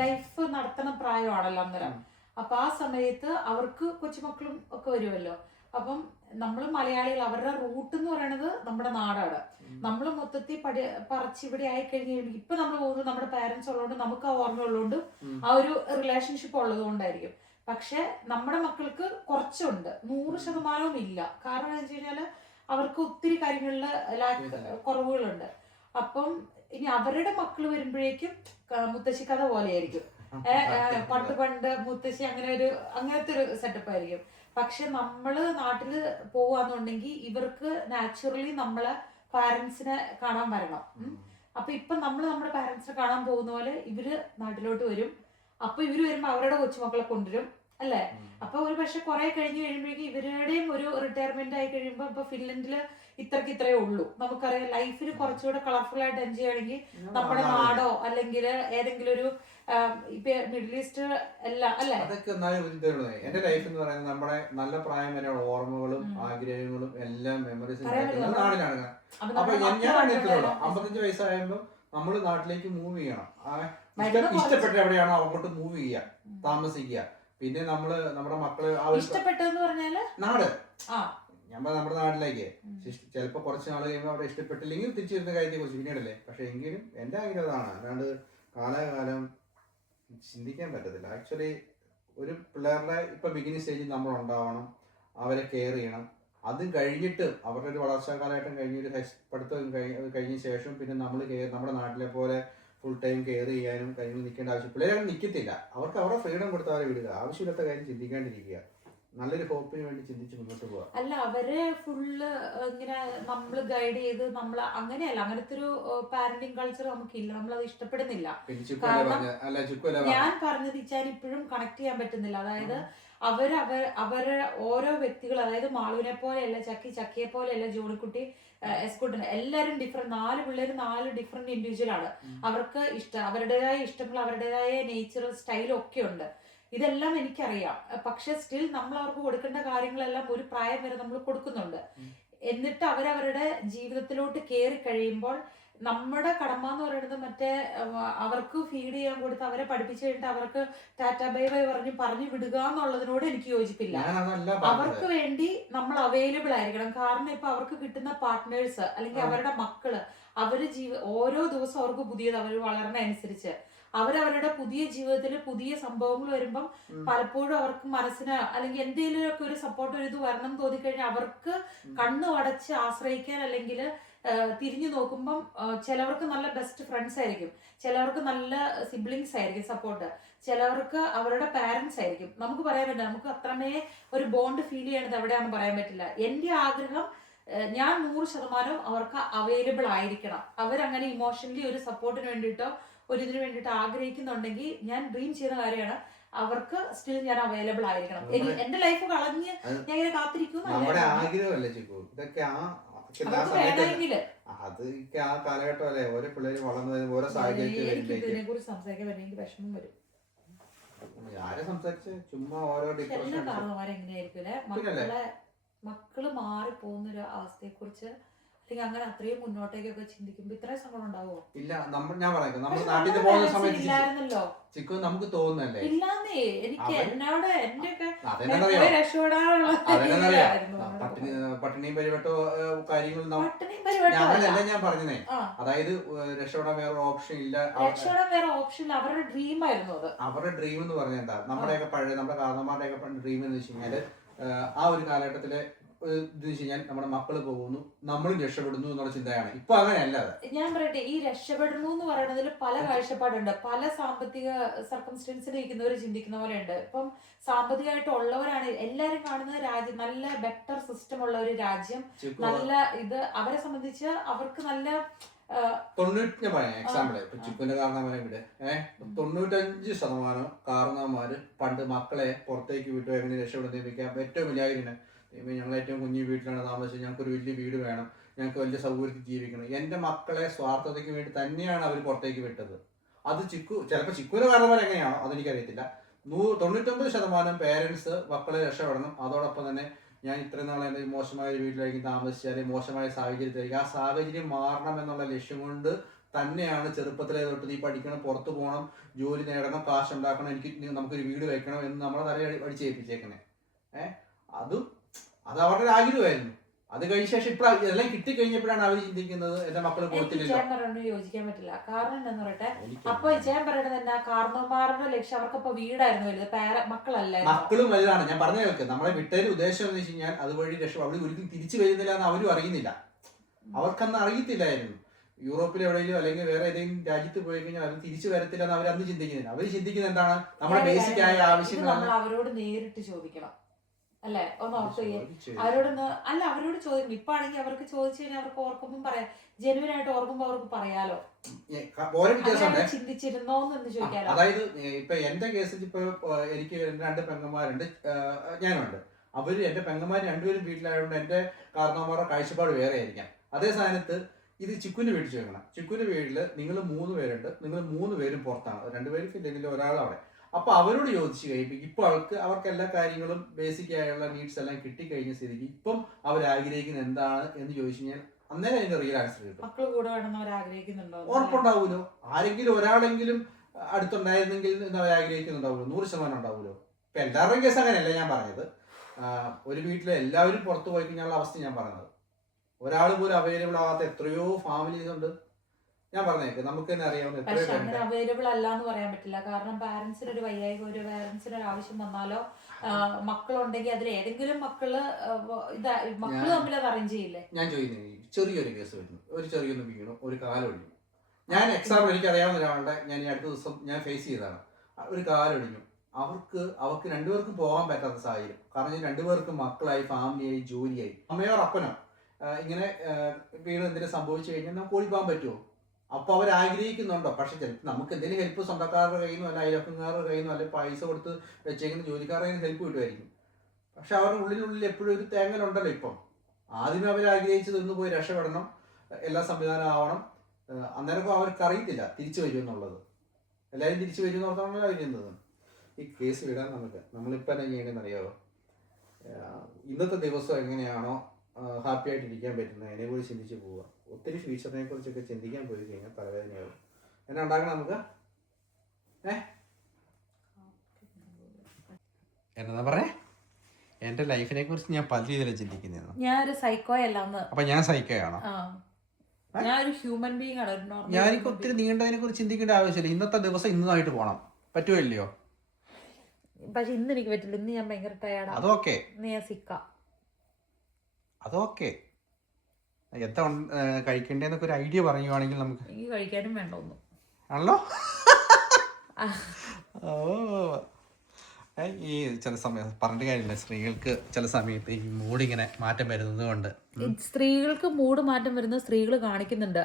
ലൈഫ് നടത്തുന്ന പ്രായമാണല്ലോ അന്നേരം. അപ്പൊ ആ സമയത്ത് അവർക്ക് കൊച്ചുമക്കളും ഒക്കെ വരുമല്ലോ. അപ്പം നമ്മൾ മലയാളികൾ, അവരുടെ റൂട്ട് എന്ന് പറയുന്നത് നമ്മുടെ നാടാണ്. നമ്മൾ മൊത്തത്തിൽ പറിച്ചിവിടെ ആയിക്കഴിഞ്ഞ് കഴിയുമ്പോൾ ഇപ്പൊ നമ്മൾ പോകുന്നത് നമ്മുടെ പാരന്റ്സ് ഉള്ളതുകൊണ്ട്, നമുക്ക് ആ ഓർമ്മ ഉള്ളതുകൊണ്ട്, ആ ഒരു റിലേഷൻഷിപ്പ് ഉള്ളത് കൊണ്ടായിരിക്കും. പക്ഷെ നമ്മുടെ മക്കൾക്ക് കുറച്ചുണ്ട്, 100% ഇല്ല. കാരണം എന്താ വെച്ച് കഴിഞ്ഞാല് അവർക്ക് ഒത്തിരി കാര്യങ്ങളില് കുറവുകളുണ്ട്. അപ്പം ഇനി അവരുടെ മക്കൾ വരുമ്പോഴേക്കും മുത്തശ്ശി കഥ പോലെ ആയിരിക്കും. പണ്ട് മുത്തശ്ശി അങ്ങനത്തെ ഒരു സെറ്റപ്പ് ആയിരിക്കും. പക്ഷെ നമ്മള് നാട്ടില് പോവാന്നുണ്ടെങ്കിൽ ഇവർക്ക് നാച്ചുറലി നമ്മളെ പാരന്റ്സിനെ കാണാൻ വരണം. അപ്പൊ ഇപ്പൊ നമ്മള് നമ്മുടെ പാരന്റ്സിനെ കാണാൻ പോകുന്ന പോലെ ഇവര് നാട്ടിലോട്ട് വരും. അപ്പൊ ഇവര് വരുമ്പോ അവരുടെ കൊച്ചുമക്കളെ കൊണ്ടുവരും അല്ലേ. അപ്പൊ ഒരു പക്ഷെ കുറെ കഴിഞ്ഞ് കഴിയുമ്പോഴേക്കും ഇവരുടെയും ഒരു റിട്ടയർമെന്റ് ആയി കഴിയുമ്പോ ഇപ്പൊ ഫിൻലൻഡില് ഇത്രയേ ഉള്ളൂ. നമുക്കറിയാം ലൈഫിൽ കുറച്ചുകൂടെ കളർഫുൾ ആയിട്ട് എൻജോയ് ചെയ്യണമെങ്കിൽ നമ്മുടെ നാടോ അല്ലെങ്കിൽ ഏതെങ്കിലും ഒരു ഇപ്പൊ മിഡിൽ ഈസ്റ്റ് എല്ലാം അല്ലെ. അതൊക്കെ എന്റെ ലൈഫ് എന്ന് പറയുന്നത് നമ്മുടെ നല്ല പ്രായം വരെയുള്ള ഓർമ്മകളും ആഗ്രഹങ്ങളും എല്ലാം മെമ്മറീസും നാടിനാണ്. അപ്പൊ ഞാൻ 55 വയസ്സാകുമ്പോ നമ്മള് നാട്ടിലേക്ക് മൂവ് ചെയ്യണം. ഇഷ്ടപ്പെട്ട എവിടെയാണോ അങ്ങോട്ട് മൂവ് ചെയ്യുക, താമസിക്കുക. പിന്നെ നമ്മുടെ മക്കള് ഇഷ്ടപ്പെട്ടെന്ന് പറഞ്ഞാല് നാട്, ഞാൻ നമ്മുടെ നാട്ടിലേക്ക് ചിലപ്പോ കുറച്ച് നാൾ കഴിയുമ്പോൾ അവിടെ ഇഷ്ടപ്പെട്ടില്ലെങ്കിൽ തിരിച്ചു വരുന്ന കാര്യത്തെ കുറിച്ച് പിന്നീടല്ലേ. പക്ഷെ എങ്കിലും എന്റെ ആഗ്രഹം അതാണ്. അല്ലാണ്ട് കാലാകാലം ചിന്തിക്കാൻ പറ്റത്തില്ല. ആക്ച്വലി ഒരു പിള്ളേരുടെ ഇപ്പൊ ബിഗിനിങ് സ്റ്റേജിൽ നമ്മൾ ഉണ്ടാവണം, അവരെ കെയർ ചെയ്യണം. അത് കഴിഞ്ഞിട്ട് അവരുടെ ഒരു വളർച്ചാകാലഘട്ടം കഴിഞ്ഞൊരു പഠിത്തം കഴിഞ്ഞ ശേഷം പിന്നെ നമ്മൾ നമ്മുടെ നാട്ടിലെ പോലെ ഫുൾ ടൈം കെയർ ചെയ്യാനും കാര്യങ്ങൾ നിൽക്കേണ്ട ആവശ്യം. പിള്ളേരെ നിൽക്കത്തില്ല. അവർക്ക് അവരുടെ ഫ്രീഡം കൊടുത്ത് അവരെ വിടുക, ആവശ്യമില്ലാത്ത കാര്യം ചിന്തിക്കാണ്ടിരിക്കുക, നല്ലൊരു ഹോപ്പിന് വേണ്ടി ചിന്തിച്ച് മുന്നോട്ട് പോവാ. അല്ല അവരെ ഫുള്ള് ഇങ്ങനെ നമ്മള് ഗൈഡ് ചെയ്ത് നമ്മൾ അങ്ങനെയല്ല, അങ്ങനത്തെ ഒരു പാരന്റിങ് കൾച്ചർ നമുക്കില്ല. നമ്മളത് ഇഷ്ടപ്പെടുന്നില്ല. ഞാൻ പറഞ്ഞത് ഇച്ചാൻ ഇപ്പോഴും കണക്ട് ചെയ്യാൻ പറ്റുന്നില്ല. അതായത് അവര് ഓരോ വ്യക്തികൾ, അതായത് മാളുവിനെ പോലെയല്ല, ചക്കിയെ പോലെയല്ല, ജോണിക്കുട്ടി, എസ്കുട്ടൻ, എല്ലാരും ഡിഫറെന്റ്. 4 പിള്ളേര് 4 ഡിഫറെന്റ് ഇൻഡിവിജ്വൽ ആണ്. അവർക്ക് അവരുടേതായ ഇഷ്ടങ്ങൾ, അവരുടേതായ നേച്ചർ, സ്റ്റൈലും ഒക്കെ ഉണ്ട്. ഇതെല്ലാം എനിക്കറിയാം. പക്ഷെ സ്റ്റിൽ നമ്മൾ അവർക്ക് കൊടുക്കേണ്ട കാര്യങ്ങളെല്ലാം ഒരു പ്രായം വരെ നമ്മൾ കൊടുക്കുന്നുണ്ട്. എന്നിട്ട് അവരവരുടെ ജീവിതത്തിലോട്ട് കയറി കഴിയുമ്പോൾ നമ്മുടെ കടമ എന്ന് പറയുന്നത് മറ്റേ അവർക്ക് ഫീഡ് ചെയ്യാൻ കൊടുത്ത് അവരെ പഠിപ്പിച്ചു കഴിഞ്ഞിട്ട് അവർക്ക് ടാറ്റ ബൈ ബൈ പറഞ്ഞു വിടുക എന്നുള്ളതിനോട് എനിക്ക് യോജിപ്പില്ല. അവർക്ക് വേണ്ടി നമ്മൾ അവൈലബിൾ ആയിരിക്കണം. കാരണം ഇപ്പൊ അവർക്ക് കിട്ടുന്ന പാർട്ട്നേഴ്സ് അല്ലെങ്കിൽ അവരുടെ മക്കള് ഓരോ ദിവസം അവർക്ക് പുതിയത്, അവർ വളർന്ന അനുസരിച്ച് അവരവരുടെ പുതിയ ജീവിതത്തിൽ പുതിയ സംഭവങ്ങൾ വരുമ്പം പലപ്പോഴും അവർക്ക് മനസ്സിന് അല്ലെങ്കിൽ എന്തെങ്കിലുമൊക്കെ ഒരു സപ്പോർട്ട് ഒരു ഇത് വരണം തോന്നിക്കഴിഞ്ഞാൽ അവർക്ക് കണ്ണു അടച്ച് ആശ്രയിക്കാൻ അല്ലെങ്കിൽ തിരിഞ്ഞു നോക്കുമ്പം ചിലവർക്ക് നല്ല ബെസ്റ്റ് ഫ്രണ്ട്സ് ആയിരിക്കും, ചിലവർക്ക് നല്ല സിബ്ലിങ്സ് ആയിരിക്കും സപ്പോർട്ട്, ചിലവർക്ക് അവരുടെ പാരന്റ്സ് ആയിരിക്കും. നമുക്ക് പറയാൻ പറ്റില്ല, നമുക്ക് അത്രമേ ഒരു ബോണ്ട് ഫീൽ ചെയ്യണത് എവിടെയാണെന്ന് പറയാൻ പറ്റില്ല. എൻ്റെ ആഗ്രഹം ഞാൻ 100% അവർക്ക് അവൈലബിൾ ആയിരിക്കണം. അവരങ്ങനെ ഇമോഷണലി ഒരു സപ്പോർട്ടിന് വേണ്ടിയിട്ടോ ഒരു ഇതിന് വേണ്ടിയിട്ട് ആഗ്രഹിക്കുന്നുണ്ടെങ്കിൽ ഞാൻ ഡ്രീം ചെയ്യുന്ന കാര്യമാണ് അവർക്ക് സ്റ്റിൽ ഞാൻ അവൈലബിൾ ആയിരിക്കണം. എന്റെ ലൈഫ് കളഞ്ഞ് ഞാൻ ഇങ്ങനെ കാത്തിരിക്കും. അതൊക്കെ ആ കാലഘട്ടം അല്ലേ, ഓരോ പിള്ളേര് വളർന്നു ഓരോ സാഹചര്യത്തിൽ ഇതിനെ കുറിച്ച് സംസാരിക്കാൻ പറ്റുമെങ്കിൽ വിഷമം വരും. ആരെ സംസാരിച്ച് ചുമ്മാ ഓരോ കാരണവന്മാരെങ്ങനെയായിരിക്കും മക്കളെ മക്കള് മാറിപ്പോകുന്നൊരു അവസ്ഥയെക്കുറിച്ച് അല്ലെങ്കിൽ അങ്ങനെ അത്രയും മുന്നോട്ടേക്കൊക്കെ ചിന്തിക്കുമ്പോ ഇത്രയും സങ്കടം ഉണ്ടാവോ? ഇല്ല, ഞാൻ പറയാം, നമ്മൾ നാട്ടിൽ നിന്ന് പോകുന്ന സമയത്ത് ഇല്ലായിരുന്നല്ലോ. ചിക്കു നമുക്ക് തോന്നുന്നല്ലേ? ഇല്ലാന്നേ, എനിക്ക് എന്നോട് എന്റെയൊക്കെ അതെന്നറിയോ, രക്ഷപ്പെടാനുള്ള പട്ടിണിയും പരിവട്ടോ കാര്യങ്ങളും പട്ടിണിയും ഞാൻ പറഞ്ഞേ. അതായത് രക്ഷപ്പെടാൻ വേറെ ഓപ്ഷൻ ഇല്ല, രക്ഷപ്പെടാൻ വേറെ ഓപ്ഷൻ അവരുടെ ഡ്രീം ആയിരുന്നു അത്. അവരുടെ ഡ്രീം എന്ന് പറഞ്ഞാൽ എന്താ, നമ്മുടെയൊക്കെ പഴയ നമ്മുടെ കാരണന്മാരുടെയൊക്കെ ഡ്രീം എന്ന് വെച്ച് കഴിഞ്ഞാല് ആ ഒരു കാലഘട്ടത്തിലെ ഇത് വെച്ച് കഴിഞ്ഞാൽ നമ്മുടെ മക്കള് പോകുന്നു, നമ്മളും രക്ഷപ്പെടുന്നു എന്നുള്ള ചിന്തയാണ്. ഇപ്പൊ അങ്ങനെയല്ല. ഞാൻ പറയട്ടെ, ഈ രക്ഷപ്പെടുന്നു എന്ന് പറയുന്നതിൽ പല കാഴ്ചപ്പാടുണ്ട്. പല സാമ്പത്തിക സർക്കംസ്റ്റൻസിൽ ഇരിക്കുന്നവർ ചിന്തിക്കുന്ന പോലെ ഉണ്ട്. ഇപ്പം സാമ്പത്തികമായിട്ട് ഉള്ളവരാണ് എല്ലാരും കാണുന്നത് രാജ്യം നല്ല ബെറ്റർ സിസ്റ്റം ഉള്ള ഒരു രാജ്യം, നല്ല ഇത് അവരെ സംബന്ധിച്ച് അവർക്ക് നല്ല 90 ഞാൻ പറയാം എക്സാമ്പിൾ. ഇപ്പൊ ചിക്കുന്റെ കാരണവരെ ഇവിടെ 95% കാരണവന്മാര് പണ്ട് മക്കളെ പുറത്തേക്ക് വിട്ടു എങ്ങനെ രക്ഷപ്പെടുത്തിപ്പിക്കാം ഏറ്റവും വലിയ ആഗ്രഹം. ഞങ്ങൾ ഏറ്റവും കുഞ്ഞു വീട്ടിലാണ് താമസിച്ചത്, ഞങ്ങൾക്ക് ഒരു വലിയ വീട് വേണം, ഞങ്ങൾക്ക് വലിയ സൗകര്യത്തിൽ ജീവിക്കണം. എന്റെ മക്കളെ സ്വാർത്ഥതയ്ക്ക് വേണ്ടി തന്നെയാണ് അവർ പുറത്തേക്ക് വിട്ടത്. അത് ചിലപ്പോൾ ചിക്കുവിന്റെ കാരണവർ എങ്ങനെയാണോ അതെനിക്കറിയത്തില്ല. 99% പേരൻസ് മക്കളെ രക്ഷപ്പെടണം. അതോടൊപ്പം തന്നെ ഞാൻ ഇത്രയും നാളെ എൻ്റെ മോശമായ ഒരു വീട്ടിലായിരിക്കും താമസിച്ചാൽ മോശമായ സാഹചര്യത്തിലായിരിക്കും, ആ സാഹചര്യം മാറണം എന്നുള്ള ലക്ഷ്യം കൊണ്ട് തന്നെയാണ് ചെറുപ്പത്തിലേ തൊട്ട് നീ പഠിക്കണം, പുറത്തു പോകണം, ജോലി നേടണം, കാശ് ഉണ്ടാക്കണം, നമുക്കൊരു വീട് വെക്കണം എന്ന് നമ്മളെ തലയിൽ അടിച്ചേൽപ്പിച്ചേക്കണേ. അത് അവരുടെ ആഗ്രഹമായിരുന്നു. അത് കഴിഞ്ഞ ശേഷം ഇപ്പൊ ഇതെല്ലാം കിട്ടിക്കഴിഞ്ഞപ്പോഴാണ് അവർ ചിന്തിക്കുന്നത് എന്റെ മക്കള് പോകത്തില്ലല്ലോ. യോജിക്കാൻ പറ്റില്ല. കാരണം എന്താന്ന് പറയട്ടെ, അപ്പൊ ഇച്ചയം പറയണത് എന്താ, കാരണവന്മാരുടെ ലക്ഷ്യം അവർക്കപ്പൊ വീടായിരുന്നു വലുത്, മക്കളല്ല. മക്കളും വലുതാണ്. ഞാൻ പറഞ്ഞു കേൾക്ക്, നമ്മളെ വിട്ടൊരു ഉദ്ദേശം എന്ന് വെച്ച് കഴിഞ്ഞാൽ അതുവഴി രക്ഷ അവിടെ ഒരിക്കലും തിരിച്ചു വരുന്നില്ല എന്ന് അവരും അറിയുന്നില്ല. അവർക്കന്ന് അറിയത്തില്ലായിരുന്നു. യൂറോപ്പിൽ എവിടെയെങ്കിലും അല്ലെങ്കിൽ വേറെ ഏതെങ്കിലും രാജ്യത്ത് പോയി കഴിഞ്ഞാൽ അത് തിരിച്ചു വരത്തില്ല എന്ന് അവർ അന്ന് ചിന്തിക്കുന്നില്ല. അവർ ചിന്തിക്കുന്നത് എന്താണ്, നമ്മുടെ ബേസിക് ആയ ആവശ്യങ്ങൾ അവരോട് നേരിട്ട് ചോദിക്കണം അല്ലെ, ഒന്ന് ഓർത്ത് അവരോട് ചോദിക്കും. ഇപ്പൊ ആണെങ്കിൽ അവർക്ക് ചോദിച്ചു കഴിഞ്ഞാൽ അവർക്ക് ഓർക്കുമ്പോൾ പറയാം, ജെനുവിൻ ആയിട്ട് ഓർക്കുമ്പോ അവർക്ക് പറയാലോ, ചിന്തിച്ചിരുന്നോന്ന് ചോദിക്കാലോ. അതായത് ഇപ്പൊ എന്റെ കേസിൽ ഇപ്പൊ എനിക്ക് 2 പെങ്ങന്മാരുണ്ട്, ഞാനുണ്ട്. അവര് എന്റെ പെങ്ങന്മാർ രണ്ടുപേരും വീട്ടിലായതുകൊണ്ട് എന്റെ കാരണവന്മാരുടെ കാഴ്ചപ്പാട് വേറെ ആയിരിക്കാം. അതേ സ്ഥാനത്ത് ഇത് ചിക്കുന്റെ വീട്ടിൽ ചോദിക്കണം. ചിക്കുന്റെ വീട്ടില് നിങ്ങൾ 3 പേരുണ്ട്, നിങ്ങൾ 3 പേരും പുറത്താണ്, 2 പേരും ഫില്ലിൽ ഒരാൾ അവിടെ. അപ്പൊ അവരോട് ചോദിച്ചു കഴിയുമ്പോൾ ഇപ്പൊ അവർക്ക് എല്ലാ കാര്യങ്ങളും ബേസിക് ആയുള്ള നീഡ്സ് എല്ലാം കിട്ടിക്കഴിഞ്ഞ സ്ഥിതിക്ക് ഇപ്പം അവർ ആഗ്രഹിക്കുന്നത് എന്താണ് എന്ന് ചോദിച്ചു കഴിഞ്ഞാൽ അന്നേരം അതിന്റെ റിയൽ ആൻസർ കിട്ടും. മക്കള് കൂടെ വേണമെന്ന് അവർ ആഗ്രഹിക്കുന്നുണ്ടോ? ഉറപ്പുണ്ടാവൂലോ. ആരെങ്കിലും ഒരാളെങ്കിലും അടുത്തുണ്ടായിരുന്നെങ്കിൽ എന്ന് അവർ ആഗ്രഹിക്കുന്നുണ്ടാവുമല്ലോ, 100% ഉണ്ടാവുമല്ലോ. ഇപ്പൊ എല്ലാവരുടെയും കേസ് അങ്ങനെയല്ല ഞാൻ പറഞ്ഞത്. ഒരു വീട്ടിലെ എല്ലാവരും പുറത്തു പോയി കഴിഞ്ഞാൽ അവസ്ഥ ഞാൻ പറഞ്ഞത്. ഒരാൾ പോലും അവൈലബിൾ ആവാത്ത എത്രയോ ഫാമിലീസ് ഉണ്ട്. ഞാൻ പറഞ്ഞേക്ക് നമുക്ക് തന്നെ അറിയാവുന്ന പക്ഷെ അങ്ങനെ അവൈലബിൾ അല്ല എന്ന് പറയാൻ പറ്റില്ല. കാരണം പാരന്റ്സിന് ഒരു വയ്യായിക, ഒരു പാരന്റ്സിന് ഒരു ആവശ്യം വന്നാലോ, മക്കളുണ്ടെങ്കിൽ അതിൽ ഏതെങ്കിലും മക്കള് തമ്മിൽ അത് അറേഞ്ച് ചെയ്യില്ലേ? ഞാൻ ചോദിക്കുന്നത് ചെറിയൊരു കേസ് വരുന്നു, ഒരു ചെറിയൊന്ന് വീണു, ഒരു കാലൊടിഞ്ഞു. ഞാൻ എക്സാമ്പിൾ എനിക്ക് അറിയാവുന്ന ഒരാളുടെ ഞാൻ ഈ അടുത്ത ദിവസം ഞാൻ ഫേസ് ചെയ്തതാണ്. ഒരു കാലൊടിഞ്ഞു. അവർക്ക് 2 പേർക്കും പോകാൻ പറ്റാത്ത സാഹചര്യം. കാരണം 2 പേർക്കും മക്കളായി, ഫാമിലിയായി, ജോലിയായി. അമ്മയോ അപ്പനോ ഇങ്ങനെ വീണ് എന്തെങ്കിലും സംഭവിച്ചു കഴിഞ്ഞാൽ നമുക്ക് ഓടിപ്പോകാൻ പറ്റുമോ? അപ്പൊ അവർ ആഗ്രഹിക്കുന്നുണ്ടോ? പക്ഷെ ചിലപ്പോൾ നമുക്ക് എന്തെങ്കിലും ഹെൽപ്പ് സ്വന്തക്കാരുടെ കയ്യിൽ നിന്നോ അല്ല അയൽവക്കക്കാരുടെ കയ്യിൽ നിന്നോ അല്ലെങ്കിൽ പൈസ കൊടുത്ത് വെച്ചേക്കുന്ന ജോലിക്കാരുടെ കയ്യിൽ നിന്ന് ഹെൽപ്പ് കിട്ടുമായിരിക്കും. പക്ഷെ അവരുടെ ഉള്ളിനുള്ളിൽ എപ്പോഴും ഒരു തേങ്ങലുണ്ടല്ലോ. ഇപ്പം ആദ്യമേ അവർ ആഗ്രഹിച്ചത് ഒന്ന് പോയി രക്ഷപ്പെടണം, എല്ലാ സംവിധാനം ആവണം. അന്നേരം അവർക്ക് അറിയത്തില്ല തിരിച്ചു വരും എന്നുള്ളത്. എല്ലാവരും തിരിച്ചു വരും എന്നോർത്താണ് അവർ ചെയ്യുന്നത്. ഈ കേസ് വിടാൻ നമ്മളിപ്പോൾ തന്നെ ചെയ്യേണ്ടതെന്ന് അറിയാമോ? ഇന്നത്തെ ദിവസം എങ്ങനെയാണോ ഹാപ്പി ആയിട്ട് ഇരിക്കാൻ പറ്റുന്നത് അതിനെക്കുറിച്ച് ചിന്തിച്ച് പോവുക. ഒത്തിരി ഫ്യൂച്ചറിനെ കുറിച്ചൊക്കെ ചിന്തിക്കാൻ പോയി കഴിഞ്ഞാൽ തലവേദനയാവും. എന്നാ ഉണ്ടാക്കണം നമുക്ക്? എന്നാ പറയേ, എന്റെ ലൈഫിനെ കുറിച്ച് ഞാൻ പല രീതിയിലാണ് ചിന്തിക്കുന്നത്. ഞാനൊരു സൈക്കോ അല്ലാന്ന്. അപ്പൊ ഞാൻ സൈക്കോ ആണോ? ഞാനൊരു ഹ്യൂമൻ ബീങ് ആണ്. ഞാനിക്ക് ഒത്തിരി നീണ്ടതിനെ കുറിച്ച് ചിന്തിക്കേണ്ട ആവശ്യമില്ല. ഇന്നത്തെ ദിവസം ഇന്നായിട്ട് പോകണം. പറ്റുമല്ലയോ? പക്ഷെ ഇന്ന് എനിക്ക് പറ്റില്ല. ഇന്ന് ഞാൻ ഭയങ്കര ടയർഡാണ്. അതൊക്കെ ഞാൻ സിക്ക. അതൊക്കെ എന്താ കഴിക്കേണ്ടതെന്നൊക്കെ ഒരു ഐഡിയ പറയുവാണെങ്കിൽ നമുക്ക്. എനിക്ക് കഴിക്കാനും വേണ്ട ഒന്നും ആണല്ലോ. ഈ ചില സമയം പറഞ്ഞിട്ട് കാര്യമില്ല, സ്ത്രീകൾക്ക് ചില സമയത്ത് ഈ മൂഡ് ഇങ്ങനെ മാറ്റം വരുന്നത് കൊണ്ട്. സ്ത്രീകൾക്ക് മൂഡ് മാറ്റം വരുന്നത് സ്ത്രീകൾ കാണിക്കുന്നുണ്ട്.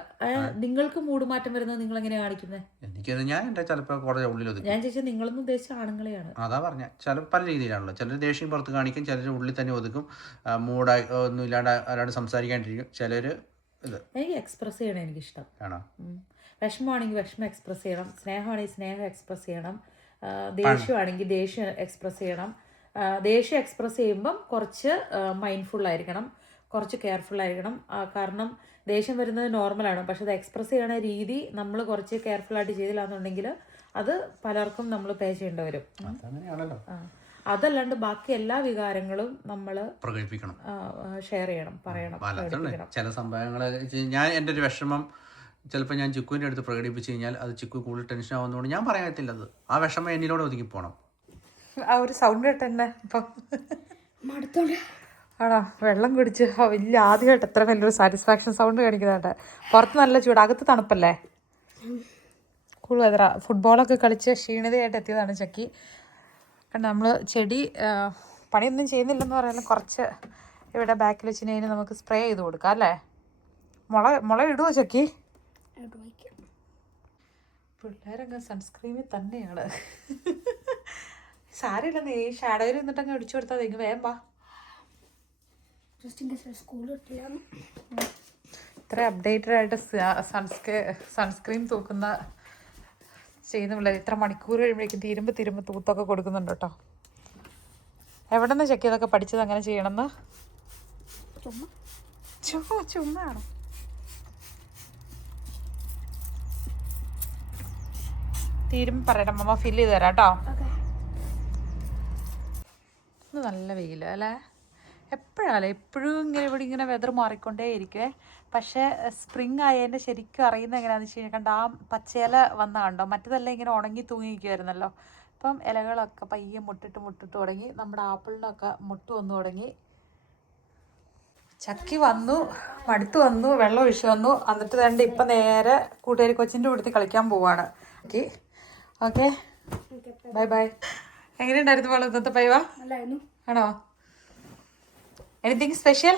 നിങ്ങൾക്ക് മൂഡ് മാറ്റം വരുന്നത് നിങ്ങൾ എങ്ങനെ കാണിക്കുന്നത്? എനിക്കത് ഞാൻ എൻ്റെ ചിലപ്പോൾ കുറേ ഉള്ളിലൊതുക്കും. ഞാൻ ചോദിച്ചാൽ നിങ്ങളൊന്നും ഉദ്ദേശിച്ച ആണുങ്ങളെയാണ്. അതാ പറഞ്ഞ ചില പല രീതിയിലാണല്ലോ. ചിലർ ദേഷ്യം പുറത്ത് കാണിക്കും, ചിലർ ഉള്ളിൽ തന്നെ ഒതുക്കും, മൂഡായി ഒന്നും ഇല്ലാണ്ട് ആരാണ്ട് സംസാരിക്കാണ്ടിരിക്കും. ചിലർ എനിക്ക് എക്സ്പ്രസ് ചെയ്യണം എനിക്കിഷ്ടം. ആണോ? വിഷമമാണെങ്കിൽ വിഷമം എക്സ്പ്രസ് ചെയ്യണം, സ്നേഹമാണെങ്കിൽ സ്നേഹം എക്സ്പ്രസ് ചെയ്യണം, ദേഷ്യമാണെങ്കിൽ ദേഷ്യം എക്സ്പ്രസ് ചെയ്യണം. ദേഷ്യം എക്സ്പ്രസ് ചെയ്യുമ്പം കുറച്ച് മൈൻഡ്ഫുൾ ആയിരിക്കണം, കുറച്ച് കെയർഫുൾ ആയിരിക്കണം. കാരണം ദേഷ്യം വരുന്നത് നോർമലാണ്, പക്ഷെ അത് എക്സ്പ്രസ് ചെയ്യണ രീതി നമ്മൾ കുറച്ച് കെയർഫുൾ ആയിട്ട് ചെയ്തില്ലാന്നുണ്ടെങ്കിൽ അത് പലർക്കും നമ്മൾ പേ ചെയ്യേണ്ടി വരും. അതല്ലാണ്ട് ബാക്കി എല്ലാ വികാരങ്ങളും നമ്മൾ പ്രകടിപ്പിക്കണം, ഷെയർ ചെയ്യണം, പറയണം. ചില സംഭവങ്ങൾ ഞാൻ എൻ്റെ ഒരു വിഷമം ചിലപ്പോൾ ഞാൻ ചിക്കുവിൻ്റെ അടുത്ത് പ്രകടിപ്പിച്ച് കഴിഞ്ഞാൽ അത് ചിക്കു കൂടുതൽ ടെൻഷൻ ആവുന്നതുകൊണ്ട് ഞാൻ പറയത്തില്ല. അത് ആ വിഷമം എന്നിലൂടെ ഒതുങ്ങി പോകണം. ആ ഒരു സൗണ്ട് കേട്ടെന്നെ ഇപ്പം ആണോ വെള്ളം കുടിച്ച് വലിയ ആദ്യമായിട്ട് എത്ര വലിയൊരു സാറ്റിസ്ഫാക്ഷൻ സൗണ്ട് കാണിക്കുന്നതായിട്ട്. പുറത്ത് നല്ല ചൂട്, അകത്ത് തണുപ്പല്ലേ, കൂൾ വെതറാ. ഫുട്ബോളൊക്കെ കളിച്ച് ക്ഷീണിതയായിട്ട് എത്തിയതാണ് ചക്കി. കാരണം നമ്മൾ ചെടി പണിയൊന്നും ചെയ്യുന്നില്ലെന്ന് പറയാനും കുറച്ച് ഇവിടെ ബാക്കിൽ വെച്ചിന് നമുക്ക് സ്പ്രേ ചെയ്ത് കൊടുക്കാം അല്ലേ. മുള ഇടുവോ ചക്കി? പിള്ളേരങ്ങ് സൺസ്ക്രീനിൽ തന്നെയാണ്. സാരില്ലെന്ന് ഈ ഷാഡോയിൽ നിന്നിട്ടങ്ങ് അടിച്ചു കൊടുത്താൽ മതി. വേഗം വാ. ഇത്ര അപ്ഡേറ്റഡ് ആയിട്ട് സൺസ്ക്രീൻ തൂക്കുന്ന ചെയ്യുന്ന പിള്ളേർ ഇത്ര മണിക്കൂർ കഴിയുമ്പോഴേക്കും തീരുമ്പോൾ തൂത്തൊക്കെ കൊടുക്കുന്നുണ്ട് കേട്ടോ. എവിടെ നിന്ന് ചെക്ക് ചെയ്തൊക്കെ പഠിച്ചത് അങ്ങനെ ചെയ്യണമെന്ന്? ചുമ്മാണോ? തീരുമ്പോൾ പറയണം, അമ്മ ഫില്ല് ചെയ്ത് തരാം കേട്ടോ. ഇന്ന് നല്ല വെയിൽ അല്ലേ. എപ്പോഴും ഇങ്ങനെ വെതർ മാറിക്കൊണ്ടേ ഇരിക്കുവേ. പക്ഷേ സ്പ്രിങ് ആയതിൻ്റെ ശരിക്കും അറിയുന്നത് എങ്ങനെയാണെന്ന് വെച്ച് കഴിഞ്ഞാൽ കണ്ട ആ പച്ചയില വന്ന കണ്ടോ, മറ്റതെല്ലാം ഇങ്ങനെ ഉണങ്ങി തൂങ്ങിയിരിക്കുമായിരുന്നല്ലോ. അപ്പം ഇലകളൊക്കെ പയ്യെ മുട്ടിട്ട് തുടങ്ങി. നമ്മുടെ ആപ്പിളിനൊക്കെ മുട്ട് വന്നു തുടങ്ങി. ചക്കി വന്നു, മടുത്ത് വന്നു, വെള്ളം ഒഴിച്ചു വന്നു. എന്നിട്ട് വേണ്ട ഇപ്പം നേരെ കൂട്ടുകാരി കൊച്ചിൻ്റെ കൂട്ടത്തിൽ കളിക്കാൻ പോവാണ്. Okay bye bye. എങ്ങനെയുണ്ടായിരുന്നു മോളെ ഇന്നത്തെ പൈവ? ആണോ? Anything special?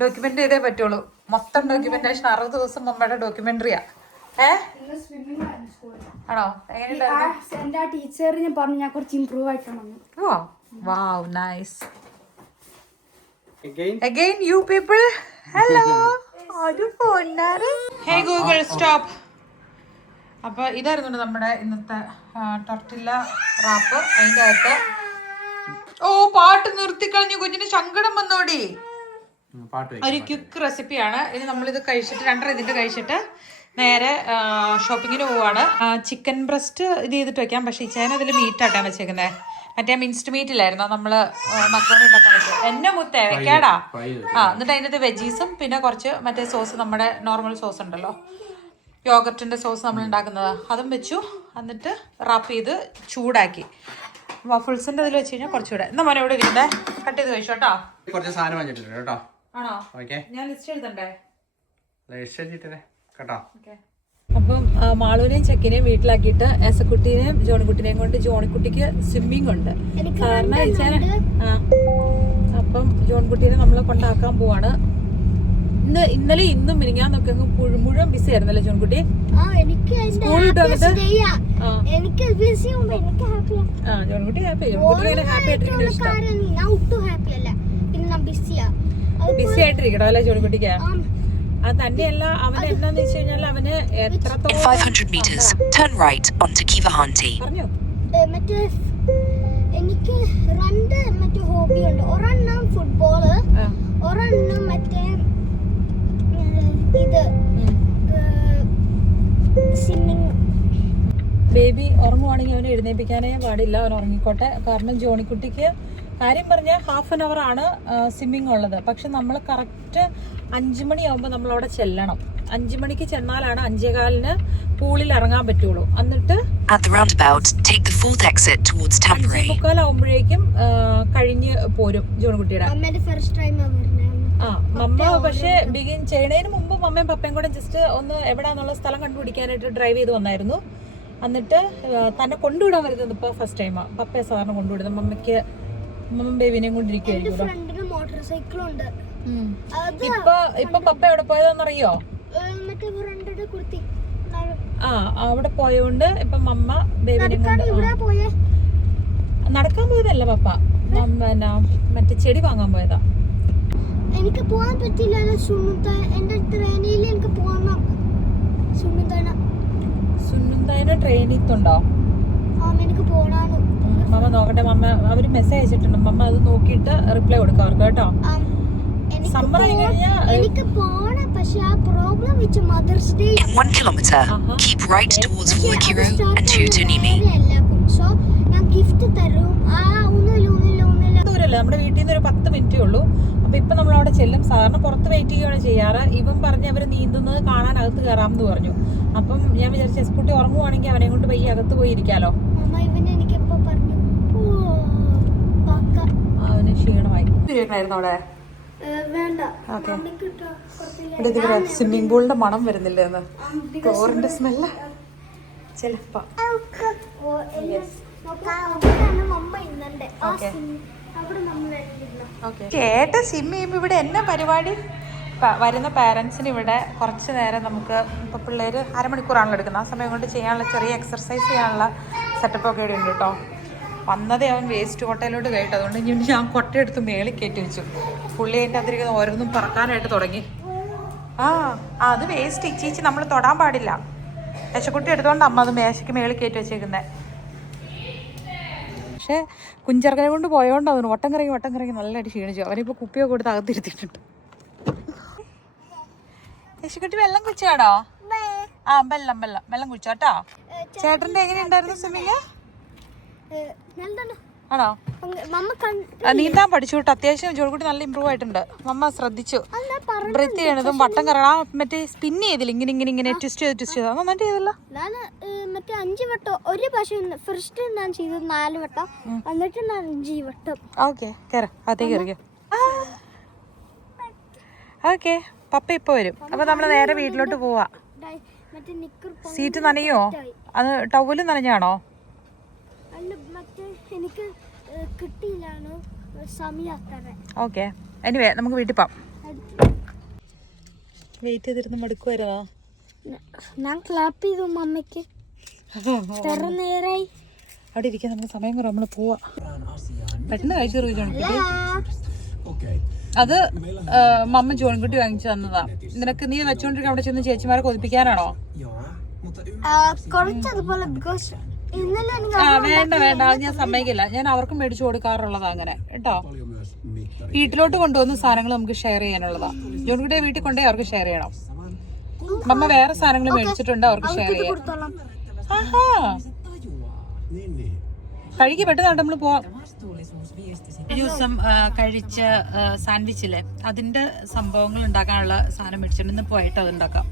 ഡോക്യുമെന്റ് ചെയ്തേ പറ്റുള്ളൂ. മൊത്തം ഡോക്യുമെന്റേഷൻ 60 ദിവസം മുമ്പേ ഡോക്യുമെന്ററിയാ. ആണോ? എങ്ങനെയുണ്ടായിരുന്നു? ടീച്ചറിന് പറഞ്ഞു ഞാൻ കുറച്ച് ഇംപ്രൂവ് ആയിട്ടാണ്. Wow nice. Again you people. Hello. Hey Google stop. അപ്പോൾ ഇതായിരുന്നു നമ്മുടെ ഇന്നത്തെ ടർട്ടില്ല റാപ്പ്. അതിൻ്റെ അകത്ത് പാട്ട് നിർത്തിക്കളഞ്ഞു, കുഞ്ഞിന് സങ്കടം വന്നോടി. ഒരു ക്വിക്ക് റെസിപ്പിയാണ്. ഇനി നമ്മളിത് കഴിച്ചിട്ട് 2 ഇതിൻ്റെ കഴിച്ചിട്ട് നേരെ ഷോപ്പിങ്ങിന് പോവാണ്. ചിക്കൻ ബ്രസ്റ്റ് ഇത് ചെയ്തിട്ട് വെക്കാം, പക്ഷേ ഇച്ചേന ഇതിൽ മീറ്റാട്ടാൻ വെച്ചേക്കുന്നത്. മറ്റേ മിൻസ്ഡ് മീറ്റിലായിരുന്നോ നമ്മള് മക്രോണി ഉണ്ടാക്കാൻ വെച്ചത്? എന്നെ മുത്തേ വെക്കാടാ. എന്നിട്ട് അതിൻ്റെ വെജീസും പിന്നെ കുറച്ച് മറ്റേ സോസ്, നമ്മുടെ നോർമൽ സോസ് ഉണ്ടല്ലോ, യോഗർട്ടിൻ്റെ സോസ് നമ്മൾ ഉണ്ടാക്കുന്നത്, അതും വെച്ചു. എന്നിട്ട് റാപ്പ് ചെയ്ത് ചൂടാക്കി വഫിൾസിൻ്റെ ഇതിൽ വെച്ച് കഴിഞ്ഞാൽ കുറച്ചുകൂടെ. എന്നാ മോനെ ഇവിടെ ഇരിക്കണ്ടേ, കട്ട് ചെയ്ത് കഴിച്ചു കേട്ടോ. കുറച്ച് സാധനം വാങ്ങിച്ചിട്ടുണ്ട് കേട്ടോ. ആണോ? ഞാൻ ലിസ്റ്റ് എഴുതണ്ടേ? കേട്ടോ. അപ്പം മാളൂനെയും ചെക്കിനെയും വീട്ടിലാക്കിയിട്ട് എസക്കുട്ടീനെയും ജോണിക്കുട്ടിനെയും കൊണ്ട്, ജോണിക്കുട്ടിക്ക് സ്വിമ്മിങ് ഉണ്ട് കാരണം അപ്പം ജോൺകുട്ടീനെ നമ്മളെ കൊണ്ടാക്കാൻ പോവാണ്. ഇന്നലെ ഇന്നും മിനിങ്ങാന്നൊക്കെ മുഴുവൻ ബിസി ആയിരുന്നല്ലേ ജോൺകുട്ടി? ജോൺകുട്ടി ഹാപ്പി. ബിസി ആയിട്ടിരിക്കണോ അല്ലെ ജോൺകുട്ടിക്ക്? അത് തന്നെയല്ല, അവന് എന്താന്ന് വെച്ച് കഴിഞ്ഞാൽ അവന് എത്രത്തോളം പറഞ്ഞു. എനിക്ക് 2 മറ്റേ ഹോബിയുണ്ട്. ഒരെണ്ണം ഫുട്ബോള്, ഒരെണ്ണം മറ്റേ ഇത് സ്വിമ്മിങ്. ബേബി ഉറങ്ങുവാണെങ്കിൽ അവനെ എഴുന്നേൽപ്പിക്കാനേ പാടില്ല, അവൻ ഉറങ്ങിക്കോട്ടെ. കാരണം ജോണിക്കുട്ടിക്ക് കാര്യം പറഞ്ഞാൽ 1/2 hour ആണ് സ്വിമ്മിങ് ഉള്ളത്. പക്ഷെ നമ്മൾ കറക്റ്റ് 5 മണിയാകുമ്പോൾ നമ്മളവിടെ ചെല്ലണം. 5 മണിക്ക് ചെന്നാലാണ് 5:15 പൂളിൽ ഇറങ്ങാൻ പറ്റുള്ളൂ. എന്നിട്ട് 5:45 കഴിഞ്ഞ് പോരും ജോൺകുട്ടിയുടെ. മമ്മ പക്ഷെ ബിഗിൻ ചെയ്യണതിന് മുമ്പ് മമ്മയും പപ്പയും കൂടെ ജസ്റ്റ് ഒന്ന് എവിടാന്നുള്ള സ്ഥലം കണ്ടുപിടിക്കാനായിട്ട് ഡ്രൈവ് ചെയ്ത് വന്നായിരുന്നു. എന്നിട്ട് തന്നെ കൊണ്ടുവിടാൻ വരുന്നത് ഇപ്പോൾ ഫസ്റ്റ് ടൈമാണ്. പപ്പയെ സാറിന് കൊണ്ടുവിടുന്നത്. മമ്മയ്ക്ക് ബേബിനെയും കൊണ്ടിരിക്കുവായിരിക്കും. ഇപ്പൊ പപ്പ എവിടെ പോയതെന്നറിയോ? അവിടെ പോയോണ്ട് ഇപ്പൊ മമ്മ ബേബിനെ കൊണ്ട് നടക്കാൻ പോയതല്ല പപ്പ, മറ്റേ ചെടി വാങ്ങാൻ പോയതാ. എനിക്ക് പോകാൻ പറ്റില്ല. എന്റെ ട്രെയിനിൽ എനിക്ക് പോകണം. സുന്നുന്തേന ട്രെയിനിത്തുണ്ടോ? എനിക്ക് പോകണം. മമ്മ നോക്കട്ടെ. മമ്മ അവർ മെസ്സേജ് അയച്ചിട്ടുണ്ട്. മമ്മ അത് നോക്കിയിട്ട് റിപ്ലൈ കൊടുക്കാം അവർക്ക് കേട്ടോ. സമ്മർ ആയി കഴിഞ്ഞാൽ എനിക്ക് പോണം, പക്ഷെ ആ പ്രോബ്ലം വെച്ച് mothers day 1 kilometer, keep right towards Woolakiro and Tutunimi. So ഞാൻ ഗിഫ്റ്റ് തരും. ഒന്നുമില്ല ദൂരമല്ല, നമ്മുടെ വീട്ടിൽ നിന്ന് ഒരു 10 മിനിറ്റേ ഉള്ളൂ. അപ്പൊ ഇപ്പൊ നമ്മൾ അവിടെ ചെല്ലും. സാധാരണ പുറത്ത് വെയിറ്റ് ചെയ്യുകയാണ് ചെയ്യാറ്. ഇവൻ പറഞ്ഞ് അവര് നീന്തുന്നത് കാണാൻ അകത്ത് കയറാമെന്ന് പറഞ്ഞു. അപ്പം ഞാൻ വിചാരിച്ചു എസ്കുട്ടി ഉറങ്ങുവാണെങ്കിൽ അവനെ കൊണ്ട് പോയി അകത്ത് പോയി ഇരിക്കാലോ. അമ്മ ഇവൻ എനിക്ക് എപ്പോ പറഞ്ഞു അവന് ക്ഷീണമായി. അവിടെ വേണ്ട. സ്വിമ്മിംഗ് പൂളിന്റെ മണം വരുന്നില്ല എന്ന്, ക്ലോറിന്റെ സ്മെല്ല് ചിലപ്പോ. ചേട്ടൻ സ്വിം ചെയ്യുമ്പോൾ ഇവിടെ എന്നാ പരിപാടി? വരുന്ന പാരൻസിന് ഇവിടെ കുറച്ച് നേരം നമുക്ക് ഇപ്പോൾ പിള്ളേർ അരമണിക്കൂറാണല്ലോ എടുക്കുന്നത്. ആ സമയം കൊണ്ട് ചെയ്യാനുള്ള ചെറിയ എക്സർസൈസ് ചെയ്യാനുള്ള സെറ്റപ്പൊക്കെ ഇവിടെ ഉണ്ട് കേട്ടോ. വന്നതേ അവൻ വേസ്റ്റ് കൊട്ടയിലോട്ട് കയറ്റും. അതുകൊണ്ട് ഇനി ഞാൻ കൊട്ടയെടുത്ത് മേളിൽ കയറ്റി വെച്ചു. പുള്ളി അതിൻ്റെ അതിരിക്കുന്ന ഓരോന്നും പറക്കാനായിട്ട് തുടങ്ങി. അത് വേസ്റ്റ് ഇച്ചീച്ച് നമ്മൾ തൊടാൻ പാടില്ല. മേശക്കുട്ടി എടുത്തോണ്ട് അമ്മ അത് മേശയ്ക്ക് മേളിൽ കയറ്റി വെച്ചേക്കുന്നത്. പക്ഷേ കുഞ്ചർക്കനെ കൊണ്ട് പോയോണ്ട് അവന് വട്ടം കറങ്ങി നല്ലതായിട്ട് ക്ഷീണിച്ചു. അവനിപ്പോൾ കുപ്പിയൊക്കെ കൊടുത്ത് അകത്തിരുത്തിയിട്ടുണ്ട്. മേശക്കുട്ടി വെള്ളം കുടിച്ചാടോ? വെള്ളം കുടിച്ചോ കേട്ടോ. ചേട്ടൻ്റെ എങ്ങനെയുണ്ടായിരുന്നു സ്വിമ്മിങ്? ആണോ? നീന്താൻ പഠിച്ചു കേട്ടോ. അത്യാവശ്യം ജോൾക്കുട്ടി നല്ല ഇമ്പ്രൂവ് ആയിട്ടുണ്ട്. മമ്മ ശ്രദ്ധിച്ചു. ബ്രീത്ത് ചെയ്യണതും വട്ടം കറങ്ങാൻ മറ്റേ സ്പിൻ ചെയ്തില്ല, ഇങ്ങനെ ട്വിസ്റ്റ് ചെയ്ത് നന്നായിട്ട് ചെയ്തല്ലോ. മറ്റേ 5 വട്ടം ഒരു പ്രാവശ്യം ഫസ്റ്റ് ഞാൻ ചെയ്തത് 4 വട്ടം, എന്നിട്ട് 5 വട്ടം. ഓക്കെ കയറാം, അതേ കയറിക്കോ. ഓക്കെ, പപ്പ ഇപ്പൊ വരും. അപ്പൊ നമ്മള് നേരെ വീട്ടിലോട്ട് പോവാ. സീറ്റ് നനയോ? അത് ടവല് നനഞ്ഞാണോ? എനിക്ക് കിട്ടിയില്ലാണ് സമയം. ഓക്കെ, എനിവേ നമുക്ക് വീട്ടിൽ പോവാം. വെയിറ്റ് ചെയ്തിരുന്ന് മടുക്കുവായിരുന്നോ? ഞാൻ ക്ലാപ്പ് ചെയ്തു മമ്മയ്ക്ക്. നേരായി അവിടെ ഇരിക്കാൻ നമുക്ക് സമയം കുറവ്. നമ്മള് പോവാ. പെട്ടെന്ന് കഴിച്ചു ജോൺകുട്ടി. അത് മമ്മ ജോൺകുട്ടി വാങ്ങിച്ചു തന്നതാ. നിനക്ക് നീ വെച്ചോണ്ടിരിക്കാൻ അവിടെ ചെന്ന് ചേച്ചിമാരെ കൊതിപ്പിക്കാനാണോ? കുറച്ചതുപോലെ വേണ്ട അത് ഞാൻ സമ്മതിക്കില്ല. ഞാൻ അവർക്കും മേടിച്ചു കൊടുക്കാറുള്ളതാ അങ്ങനെ കേട്ടോ. വീട്ടിലോട്ട് കൊണ്ടുവന്ന സാധനങ്ങൾ നമുക്ക് ഷെയർ ചെയ്യാനുള്ളതാ. ജോൺകുട്ടിയെ വീട്ടിൽ കൊണ്ടേ അവർക്ക് ഷെയർ ചെയ്യണം. മമ്മ വേറെ സാധനങ്ങൾ മേടിച്ചിട്ടുണ്ട്, അവർക്ക് ഷെയർ ചെയ്യാം. കഴുകി പെട്ടെന്ന് നമ്മൾ പോവാം. ഒരു ദിവസം കഴിച്ച സാൻഡ്വിച്ചില്ലേ, അതിന്റെ സംഭവങ്ങൾ ഉണ്ടാക്കാനുള്ള സാധനം മേടിച്ചിട്ടുണ്ട്. ഇന്ന് പോയിട്ട് അത് ഉണ്ടാക്കാം.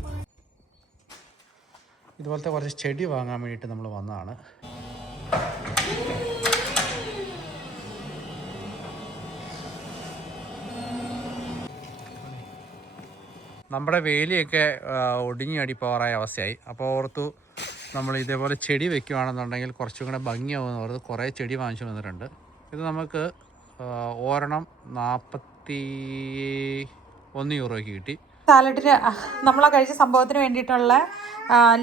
ഇതുപോലത്തെ കുറച്ച് ചെടി വാങ്ങാൻ വേണ്ടിയിട്ട് നമ്മൾ വന്നതാണ്. നമ്മുടെ വേലിയൊക്കെ ഒടിഞ്ഞടി പോറായ അവസ്ഥയായി. അപ്പോൾ ഓർത്തു നമ്മൾ ഇതേപോലെ ചെടി വെക്കുകയാണെന്നുണ്ടെങ്കിൽ കുറച്ചും കൂടെ ഭംഗിയാവുമെന്ന് ഓർത്ത് കുറേ ചെടി വാങ്ങിച്ചു വന്നിട്ടുണ്ട്. ഇത് നമുക്ക് ഒരെണ്ണം 41 യൂറോയ്ക്ക് കിട്ടി. സാലഡിന് നമ്മളാ കഴിച്ച സംഭവത്തിന് വേണ്ടിയിട്ടുള്ള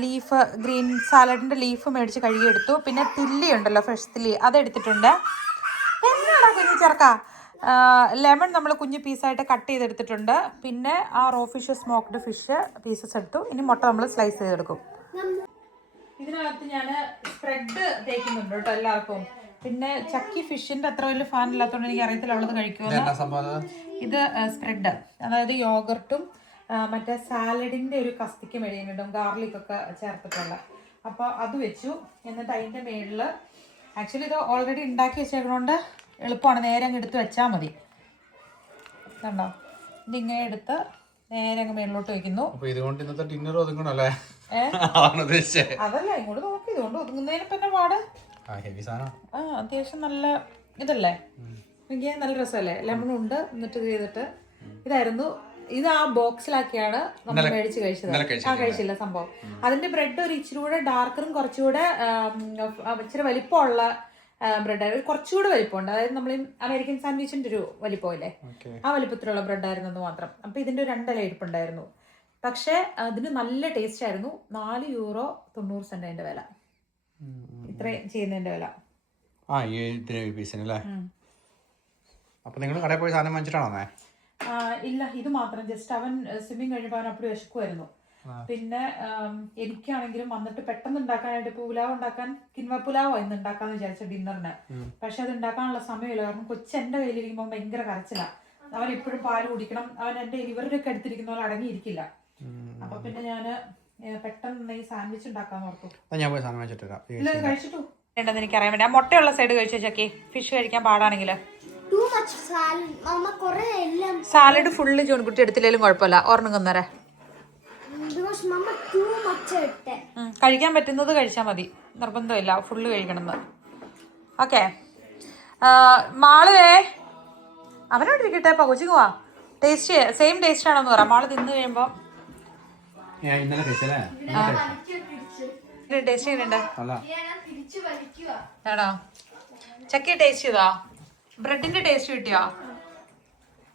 ലീഫ്, ഗ്രീൻ സാലഡിൻ്റെ ലീഫ് മേടിച്ച് കഴുകിയെടുത്തു. പിന്നെ തില്ലി ഉണ്ടല്ലോ, ഫ്രഷ് തില്ലി, അതെടുത്തിട്ടുണ്ട്. എന്നാടാ കുഞ്ഞു ചേർക്ക? ലെമൺ നമ്മൾ കുഞ്ഞു പീസായിട്ട് കട്ട് ചെയ്തെടുത്തിട്ടുണ്ട്. പിന്നെ ആ raw fish, smoked fish pieces എടുത്തു. ഇനി മുട്ട നമ്മൾ സ്ലൈസ് ചെയ്തെടുക്കും. ഇതിനകത്ത് ഞാൻ സ്പ്രെഡ് തേക്കുന്നുണ്ട് കേട്ടോ എല്ലാവർക്കും. പിന്നെ ചക്കി ഫിഷിൻ്റെ അത്ര വലിയ ഫാൻ ഇല്ലാത്തതുകൊണ്ട് എനിക്ക് അറിയത്തില്ല അവളത് കഴിക്കുമെന്ന്. ഇത് സ്പ്രെഡ്, അതായത് യോഗർട്ടും മറ്റേ സാലഡിൻ്റെ ഒരു കസ്തിക്ക് മേടിക്കുന്നുണ്ടും ഗാർലിക്കൊക്കെ ചേർത്തിട്ടുള്ള. അപ്പോൾ അത് വെച്ചു. എന്നിട്ട് അതിൻ്റെ മേളിൽ ആക്ച്വലി ഇത് ഓൾറെഡി ഉണ്ടാക്കി വെച്ചേക്കണോണ്ട് എളുപ്പമാണ്. നേരെ അങ്ങ് എടുത്ത് വെച്ചാൽ മതി. കണ്ടോ, ഇതിങ്ങനെ എടുത്ത് നേരെ അങ്ങ് മേളിലോട്ട് വെക്കുന്നു. അതല്ല, ഇങ്ങോട്ട് നോക്കി. ഇതുകൊണ്ട് ഒതുങ്ങുന്നതിന് പിന്നെ പാട്. അത്യാവശ്യം നല്ല ഇതല്ലേ, എനിക്ക് നല്ല രസമല്ലേ. ലെമൺ ഉണ്ട്. എന്നിട്ട് ഇത് ചെയ്തിട്ട് ഇതായിരുന്നു. ഇത് ആ ബോക്സിലാക്കിയാണ് നമ്മൾ മേടിച്ച് കഴിച്ചത്. കഴിച്ചില്ല സംഭവം. അതിന്റെ ബ്രെഡ് ഒരു ഇച്ചിരി കൂടെ ഡാർക്കറും കുറച്ചുകൂടെ ഇച്ചിരി വലിപ്പമുള്ള ബ്രെഡായിരുന്നു. കുറച്ചുകൂടെ വലിപ്പമുണ്ട്. അതായത് നമ്മൾ അമേരിക്കൻ സാൻഡ്വിച്ചിന്റെ ഒരു വലിപ്പമില്ലേ, ആ വലിപ്പത്തിലുള്ള ബ്രെഡായിരുന്നു മാത്രം. അപ്പൊ ഇതിന്റെ 2 ഇല ഇരിപ്പുണ്ടായിരുന്നു. പക്ഷെ അതിന് നല്ല ടേസ്റ്റ് ആയിരുന്നു. 4 യൂറോ 90 അതിന്റെ വില. ഇത്രയും ചെയ്യുന്നതിന്റെ വില. അപ്പൊ നിങ്ങൾ കടയിൽ പോയി സാധനം വാങ്ങിച്ചിട്ടാണോ? ഇല്ല, ഇത് മാത്രം. ജസ്റ്റ് അവൻ സ്വിമ്മിങ് കഴിയുമ്പോൾ അവൻ അപ്പോഴും വിശക്കുമായിരുന്നു. പിന്നെ എനിക്കാണെങ്കിലും വന്നിട്ട് പെട്ടെന്ന് ഉണ്ടാക്കാനായിട്ട് ഇപ്പൊ പുലാവ് ഉണ്ടാക്കാൻ കിൻവ പുലാവോ ഇന്ന് ഉണ്ടാക്കാന്ന് വിചാരിച്ച ഡിന്നറിന്. പക്ഷെ അത് ഉണ്ടാക്കാനുള്ള സമയമില്ല. കാരണം കൊച്ചു എന്റെ കയ്യിലിരിക്കുമ്പോൾ ഭയങ്കര കരച്ചില്ല. അവൻ എപ്പോഴും പാല് കുടിക്കണം. അവൻ എന്റെ ഇവരുടെ ഒക്കെ അടുത്തിരിക്കുന്ന പോലെ അടങ്ങിയിരിക്കില്ല. അപ്പൊ പിന്നെ ഞാന് പെട്ടെന്ന് ഈ സാൻഡ്വിച്ച് ഉണ്ടാക്കാന്ന് ഓർത്തു. ഞാൻ പോയി സാധനം വെച്ചിട്ട് കഴിച്ചിട്ടു ഉണ്ടെന്ന് എനിക്കറിയാൻ വേണ്ടി. ആ മുട്ടയുള്ള സൈഡ് കഴിച്ചു ചക്കി. ഫിഷ് കഴിക്കാൻ പാടാണെങ്കിൽ സാലഡ് ഫുള്ള് ജോൺകുട്ടി എടുത്തില്ലേലും കുഴപ്പമില്ല. ഓർണം കൊന്നേരെ കഴിക്കാൻ പറ്റുന്നത് കഴിച്ചാൽ മതി, നിർബന്ധമില്ല ഫുള്ള് കഴിക്കണമെന്ന്. ഓക്കെ മാളുവേ അവനോട് ഇരിക്കട്ടെ പകുച്ചിങ്ങുവാ. ടേസ്റ്റ് സെയിം ടേസ്റ്റ് ആണോന്ന് പറയാം. മാള് തിന്നു കഴിയുമ്പോ ടേസ്റ്റ് ചെയ്യുന്നുണ്ട്. ആണോ ചക്കി ടേസ്റ്റ് ചെയ്തോ? ബ്രെഡിന്റെ ടേസ്റ്റ് കിട്ടിയോ?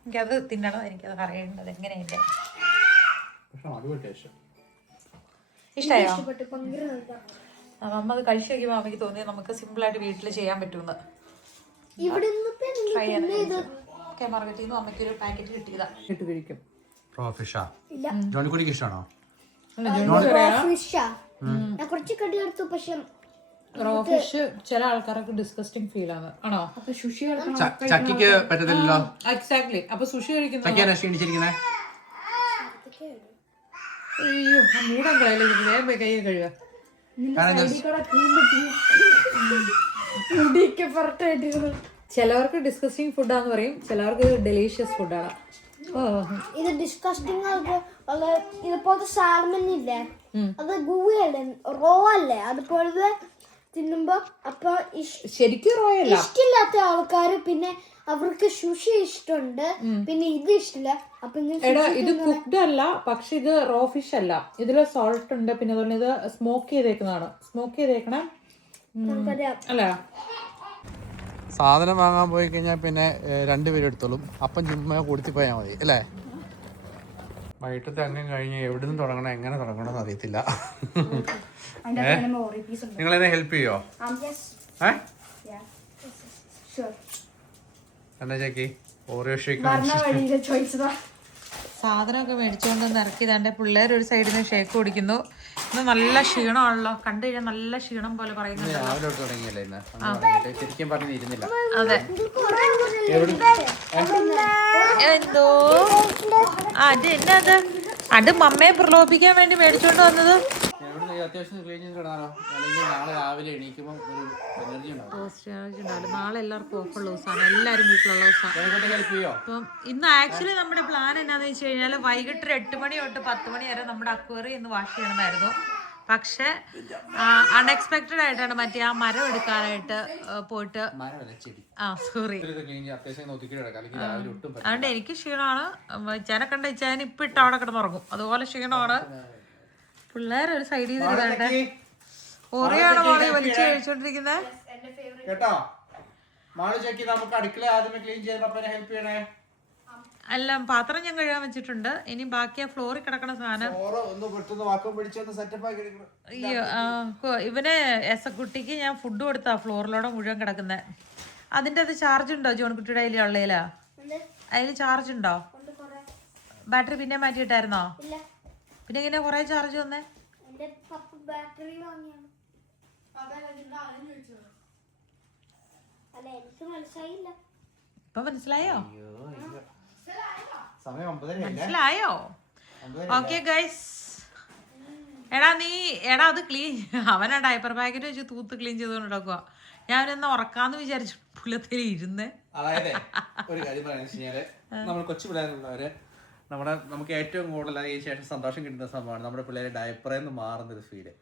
എനിക്കത് തിന്നണം, എനിക്കത് അറിയേണ്ടത് എങ്ങനെയുണ്ട്. ഇഷ്ടായോ? അമ്മ അത് കഴിച്ചു കഴിക്കുമ്പോൾ അമ്മയ്ക്ക് തോന്നിയത് നമുക്ക് സിമ്പിൾ ആയിട്ട് വീട്ടിൽ ചെയ്യാൻ പറ്റുമെന്ന്. മാർക്കറ്റിൽ നിന്ന് അമ്മയ്ക്ക് ഒരു പാക്കറ്റ് കിട്ടിയതാ. ഇട്ട് കഴിക്കും. ജോണിക്കുട്ടിക്ക് ഇഷ്ടമാണോ? റോ ഫിഷ് ചില ആൾക്കാർക്ക് ഡിസ്കസ്റ്റിംഗ് ഫീൽ ആണ്. ആണോ? അപ്പൊ സുഷി ചക്കിക്ക് പറ്റത്തില്ലല്ലോ. എക്സാക്ട്ലി. അപ്പൊ സുഷി കഴിക്കുന്നത് അയ്യോ മൂടം കളയില്ല. കൈ കഴുകുക. ചിലവർക്ക് ഡിസ്കസ്റ്റിംഗ് ഫുഡാന്ന് പറയും, ചിലവർക്ക് ഡെലീഷ്യസ് ഫുഡാണ്. ഇത് ഡിസ്കസ്റ്റിംഗ് ഇതുപോലത്തെ സാൽമൺ ഇല്ലേ, അത് ഗുവയല്ലേ, റോ അല്ലേ, അതുപോലെ തിന്നുമ്പോ അപ്പൊ ശരിക്കും റോ അല്ല. ഇഷ്ടമില്ലാത്ത ആൾക്കാര് പിന്നെ അവർക്ക് സുഷി ഇഷ്ടമുണ്ട്, പിന്നെ ഇത് ഇഷ്ടമില്ല. അപ്പൊ ഇത് കുക്ക്ഡ് അല്ല, പക്ഷെ ഇത് റോ ഫിഷ് അല്ല. ഇതില് സോൾട്ട് ഉണ്ട്. പിന്നെ അതുപോലെ ഇത് സ്മോക്ക് ചെയ്തേക്കുന്നതാണ്. സ്മോക്ക് ചെയ്തേക്കണ അല്ല. സാധനം വാങ്ങാൻ പോയി കഴിഞ്ഞാൽ പിന്നെ രണ്ടുപേരും എടുത്തോളും. അപ്പം ചുമ്മാ കൊടുത്തി പോയാൽ മതി അല്ലേ? വൈകിട്ടത്തെ അങ്ങനെ കഴിഞ്ഞ് എവിടെ നിന്ന് തുടങ്ങണം എങ്ങനെ തുടങ്ങണമെന്ന് അറിയത്തില്ല. നിങ്ങളെന്നെ ഹെൽപ്പ് ചെയ്യോ? എന്നാ ചേക്കി ഓറിയോ ഷേക്ക് സാധനമൊക്കെ മേടിച്ചുകൊണ്ട് ഇറക്കിയതാണ്ട് പിള്ളേർ ഒരു സൈഡിൽ നിന്ന് ഷേക്ക് കുടിക്കുന്നു. ഇന്ന് നല്ല ക്ഷീണമാണല്ലോ, കണ്ടു കഴിഞ്ഞാൽ നല്ല ക്ഷീണം പോലെ പറയുന്നുണ്ട്. രാവിലെ തുടങ്ങിയല്ലേ ഇന്ന്? ശരിക്കും പറഞ്ഞിരുന്നില്ല. അതെ എന്തോ അത് എന്നാ അത് മമ്മയെ പ്രലോഭിക്കാൻ വേണ്ടി മേടിച്ചോണ്ട് വന്നത്. അത്യാവശ്യം ക്ലീൻ ചെയ്ത് കിടന്നാലോ, അല്ലെങ്കിൽ നാളെ രാവിലെ എണീക്കുമ്പോൾ ഒരു എനർജി ഉണ്ടാവും. നാളെ എല്ലാവർക്കും ഓഫുള്ള ദിവസമാണ്, എല്ലാവരും വീട്ടിലുള്ള ദിവസമാണ്. അപ്പം ഇന്ന് ആക്ച്വലി നമ്മുടെ പ്ലാൻ എന്നാന്ന് വെച്ച് കഴിഞ്ഞാൽ വൈകിട്ട് 8 മണി തൊട്ട് 10 മണി വരെ നമ്മുടെ അക്വേറിയം ഇന്ന് വാഷ് ചെയ്യണമായിരുന്നു. പക്ഷെ അൺഎക്സ്പെക്റ്റഡ് ആയിട്ടാണ് മറ്റേ ആ മരം എടുക്കാനായിട്ട് പോയിട്ട്. സോറി, അതുകൊണ്ട് എനിക്ക് ക്ഷീണമാണ്. ഇച്ചാനെ കണ്ട ഇച്ചാൻ ഇപ്പൊ ഇട്ട് അവിടെ കിടന്നുറങ്ങും, അതുപോലെ ക്ഷീണമാണ്. പിള്ളേർ ഒരു സൈഡിൽ നിന്ന് ഓറിയാണോ മോളെ വലിച്ചു കഴിച്ചോണ്ടിരിക്കുന്നത് കേട്ടോ? നമുക്ക് അടുക്കള ആദ്യമേ ക്ലീൻ ചെയ്യാൻ പപ്പനെ ഹെൽപ്പ് ചെയ്യണേ. എല്ലാം പാത്രം ഞാൻ കഴുകാൻ വെച്ചിട്ടുണ്ട്. ഇനി ബാക്കി ആ ഫ്ലോറിൽ കിടക്കണ സാധനം അയ്യോ ഇവന് എസക്കുട്ടിക്ക് ഞാൻ ഫുഡ് കൊടുത്താ ഫ്ലോറിലൂടെ മുഴുവൻ കിടക്കുന്നത്. അതിൻ്റെ അത് ചാർജ് ഉണ്ടോ ജോൺകുട്ടിയുടെ അതിൽ ഉള്ളതിലാ? അതിൽ ചാർജ് ഉണ്ടോ? ബാറ്ററി പിന്നെ മാറ്റിയിട്ടായിരുന്നോ? പിന്നെ ഇങ്ങനെ കൊറേ ചാർജ് വന്നേ? ഇപ്പൊ മനസ്സിലായോ? മനസ്സിലായോ? Okay guys. എടാ അത് ക്ലീൻ, അവനാ ഡയപ്പർ പാക്കറ്റ് വെച്ച് തൂത്ത് ക്ലീൻ ചെയ്തുകൊണ്ട് നടക്കുക. ഞാനെന്നാ ഉറക്കാന്ന് വിചാരിച്ചു പുലത്തിൽ ഇരുന്ന്. അതായത് ഒരു കാര്യം പറയാന്ന് നമ്മൾ കൊച്ചു പിള്ളേരുള്ളവര് നമുക്ക് ഏറ്റവും കൂടുതൽ അതിന് ശേഷം സന്തോഷം കിട്ടുന്ന സംഭവമാണ് നമ്മുടെ പിള്ളേരെ ഡയപ്പറിൽ നിന്ന് മാറുന്നൊരു ഫീല്.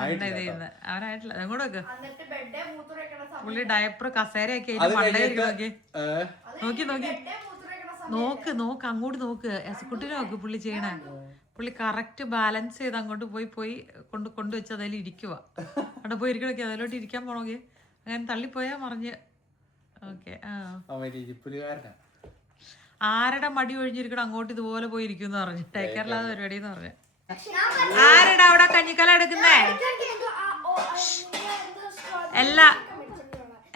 അവനായിട്ടില്ല. അങ്ങോട്ട് പുള്ളി ഡയപ്പർ കസേരയൊക്കെ നോക്കി അങ്ങോട്ട് നോക്ക്. എസക്കുട്ടിനെ നോക്ക് പുള്ളി ചെയ്യണേ. പുള്ളി കറക്റ്റ് ബാലൻസ് ചെയ്ത് അങ്ങോട്ട് പോയി കൊണ്ടുവച്ച് അതിൽ ഇരിക്കുക. അവിടെ പോയി ഇരിക്കണൊക്കെ അതിലോട്ട് ഇരിക്കാൻ പോണെങ്കിൽ അങ്ങനെ തള്ളിപ്പോയാ മറിഞ്ഞ്. ഓക്കെ ആരുടെ മടി ഒഴിഞ്ഞിരിക്കണം അങ്ങോട്ട് ഇതുപോലെ പോയി ഇരിക്കും എന്ന് പറഞ്ഞു. ടേക്ക് കെയറില്ലാതെ പരിപാടി എന്ന് പറഞ്ഞു. ആരടാ അവിടെ കഞ്ഞിക്കല എടുക്കുന്നേ?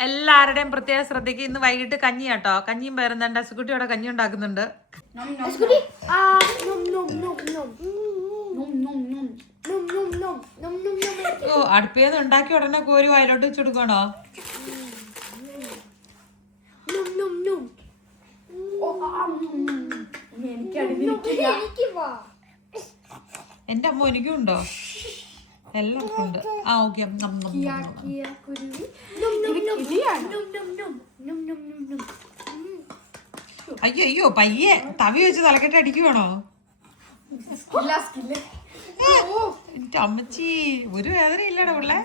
എല്ലാവരുടെയും പ്രത്യേക ശ്രദ്ധയ്ക്ക് ഇന്ന് വൈകിട്ട് കഞ്ഞി കേട്ടോ. കഞ്ഞിയും പേരെന്താ? എസക്കുട്ടി അവിടെ കഞ്ഞി ഉണ്ടാക്കുന്നുണ്ട്. ഓ അടുപ്പേന്ന് ഉണ്ടാക്കി ഉടനെ കോരി വയലോട്ട് വെച്ച് കൊടുക്കണോ? എന്റെ അമ്മ എനിക്കും ഉണ്ടോ? എല്ലാവർക്കും ഉണ്ട്. ആ ഓക്കെ. അയ്യോ അയ്യോ പയ്യെ തവി വെച്ച് തലക്കെട്ട് അടിക്കുവാണോ? എന്റെ അമ്മച്ചി ഒരു വേദന ഇല്ലടാ പിള്ളേ.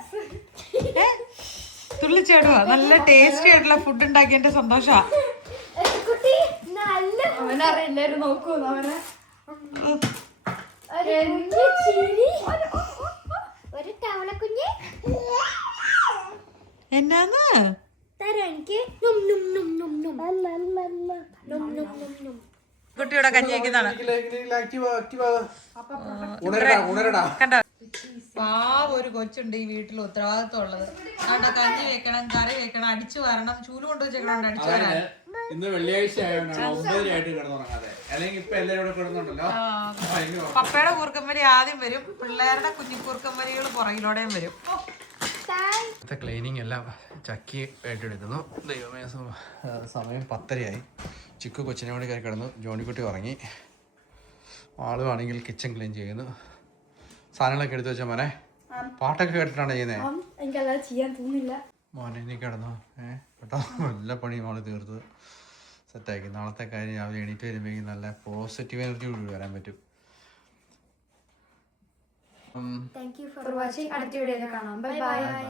തുള്ളിച്ചേടുവാ. നല്ല ടേസ്റ്റി ആയിട്ടുള്ള ഫുഡ് ഉണ്ടാക്കിയതിന്റെ സന്തോഷാ. എന്നാന്ന് കുട്ടിയുടെ കഞ്ഞി വയ്ക്കുന്നതാണ്. കണ്ടോ ഒരു കൊച്ചുണ്ട് ഈ വീട്ടിൽ ഉത്തരവാദിത്വം ഉള്ളത്. കണ്ടോ കഞ്ഞി വെക്കണം, കറി വെക്കണം, അടിച്ചു വരണം, ചൂല് കൊണ്ട് വെച്ചേക്കണം അടിച്ചു വരാൻ. ഇന്ന് വെള്ളിയാഴ്ച ആയതുകൊണ്ടാണ് 9 ആയിട്ട് കിടന്നുറങ്ങാതെ. അല്ലെങ്കിൽ ഇപ്പൊ എല്ലാവരും ഇവിടെ കിടന്നുണ്ടല്ലോ. പപ്പയുടെ കൂർക്കമ്പരി ആദ്യം വരും, പിള്ളേരുടെ കുഞ്ഞു കൂർക്കമ്പരികൾ പുറകിലൂടെയും വരും. ക്ലീനിങ് എല്ലാം ചക്കി ഏറ്റെടുക്കുന്നു. ദൈവമേ സമയം 10:30 ചിക്കു കൊച്ചിനെ കൂടി കയറി കിടന്നു. ജോണിക്കുട്ടി ഉറങ്ങി. ആളുവാണെങ്കിൽ കിച്ചൺ ക്ലീൻ ചെയ്യുന്നു. സാധനങ്ങളൊക്കെ എടുത്തു വെച്ചാൽ മോനെ പാട്ടൊക്കെ കേട്ടിട്ടാണ് ചെയ്യുന്നത്. എനിക്കല്ലാതെ ചെയ്യാൻ തോന്നില്ല മോനെ നീ കിടന്നു. കേട്ടോ എല്ലാ പണിയും ആള് തീർത്ത് സെറ്റാക്കി. നാളത്തെ കാര്യം രാവിലെ എണീറ്റ് വരുമ്പോഴേക്കും നല്ല പോസിറ്റീവ് എനർജി കൂടി വരാൻ പറ്റും. Thank you for watching. അടുത്ത വീഡിയോയിൽ കാണാം. Bye bye.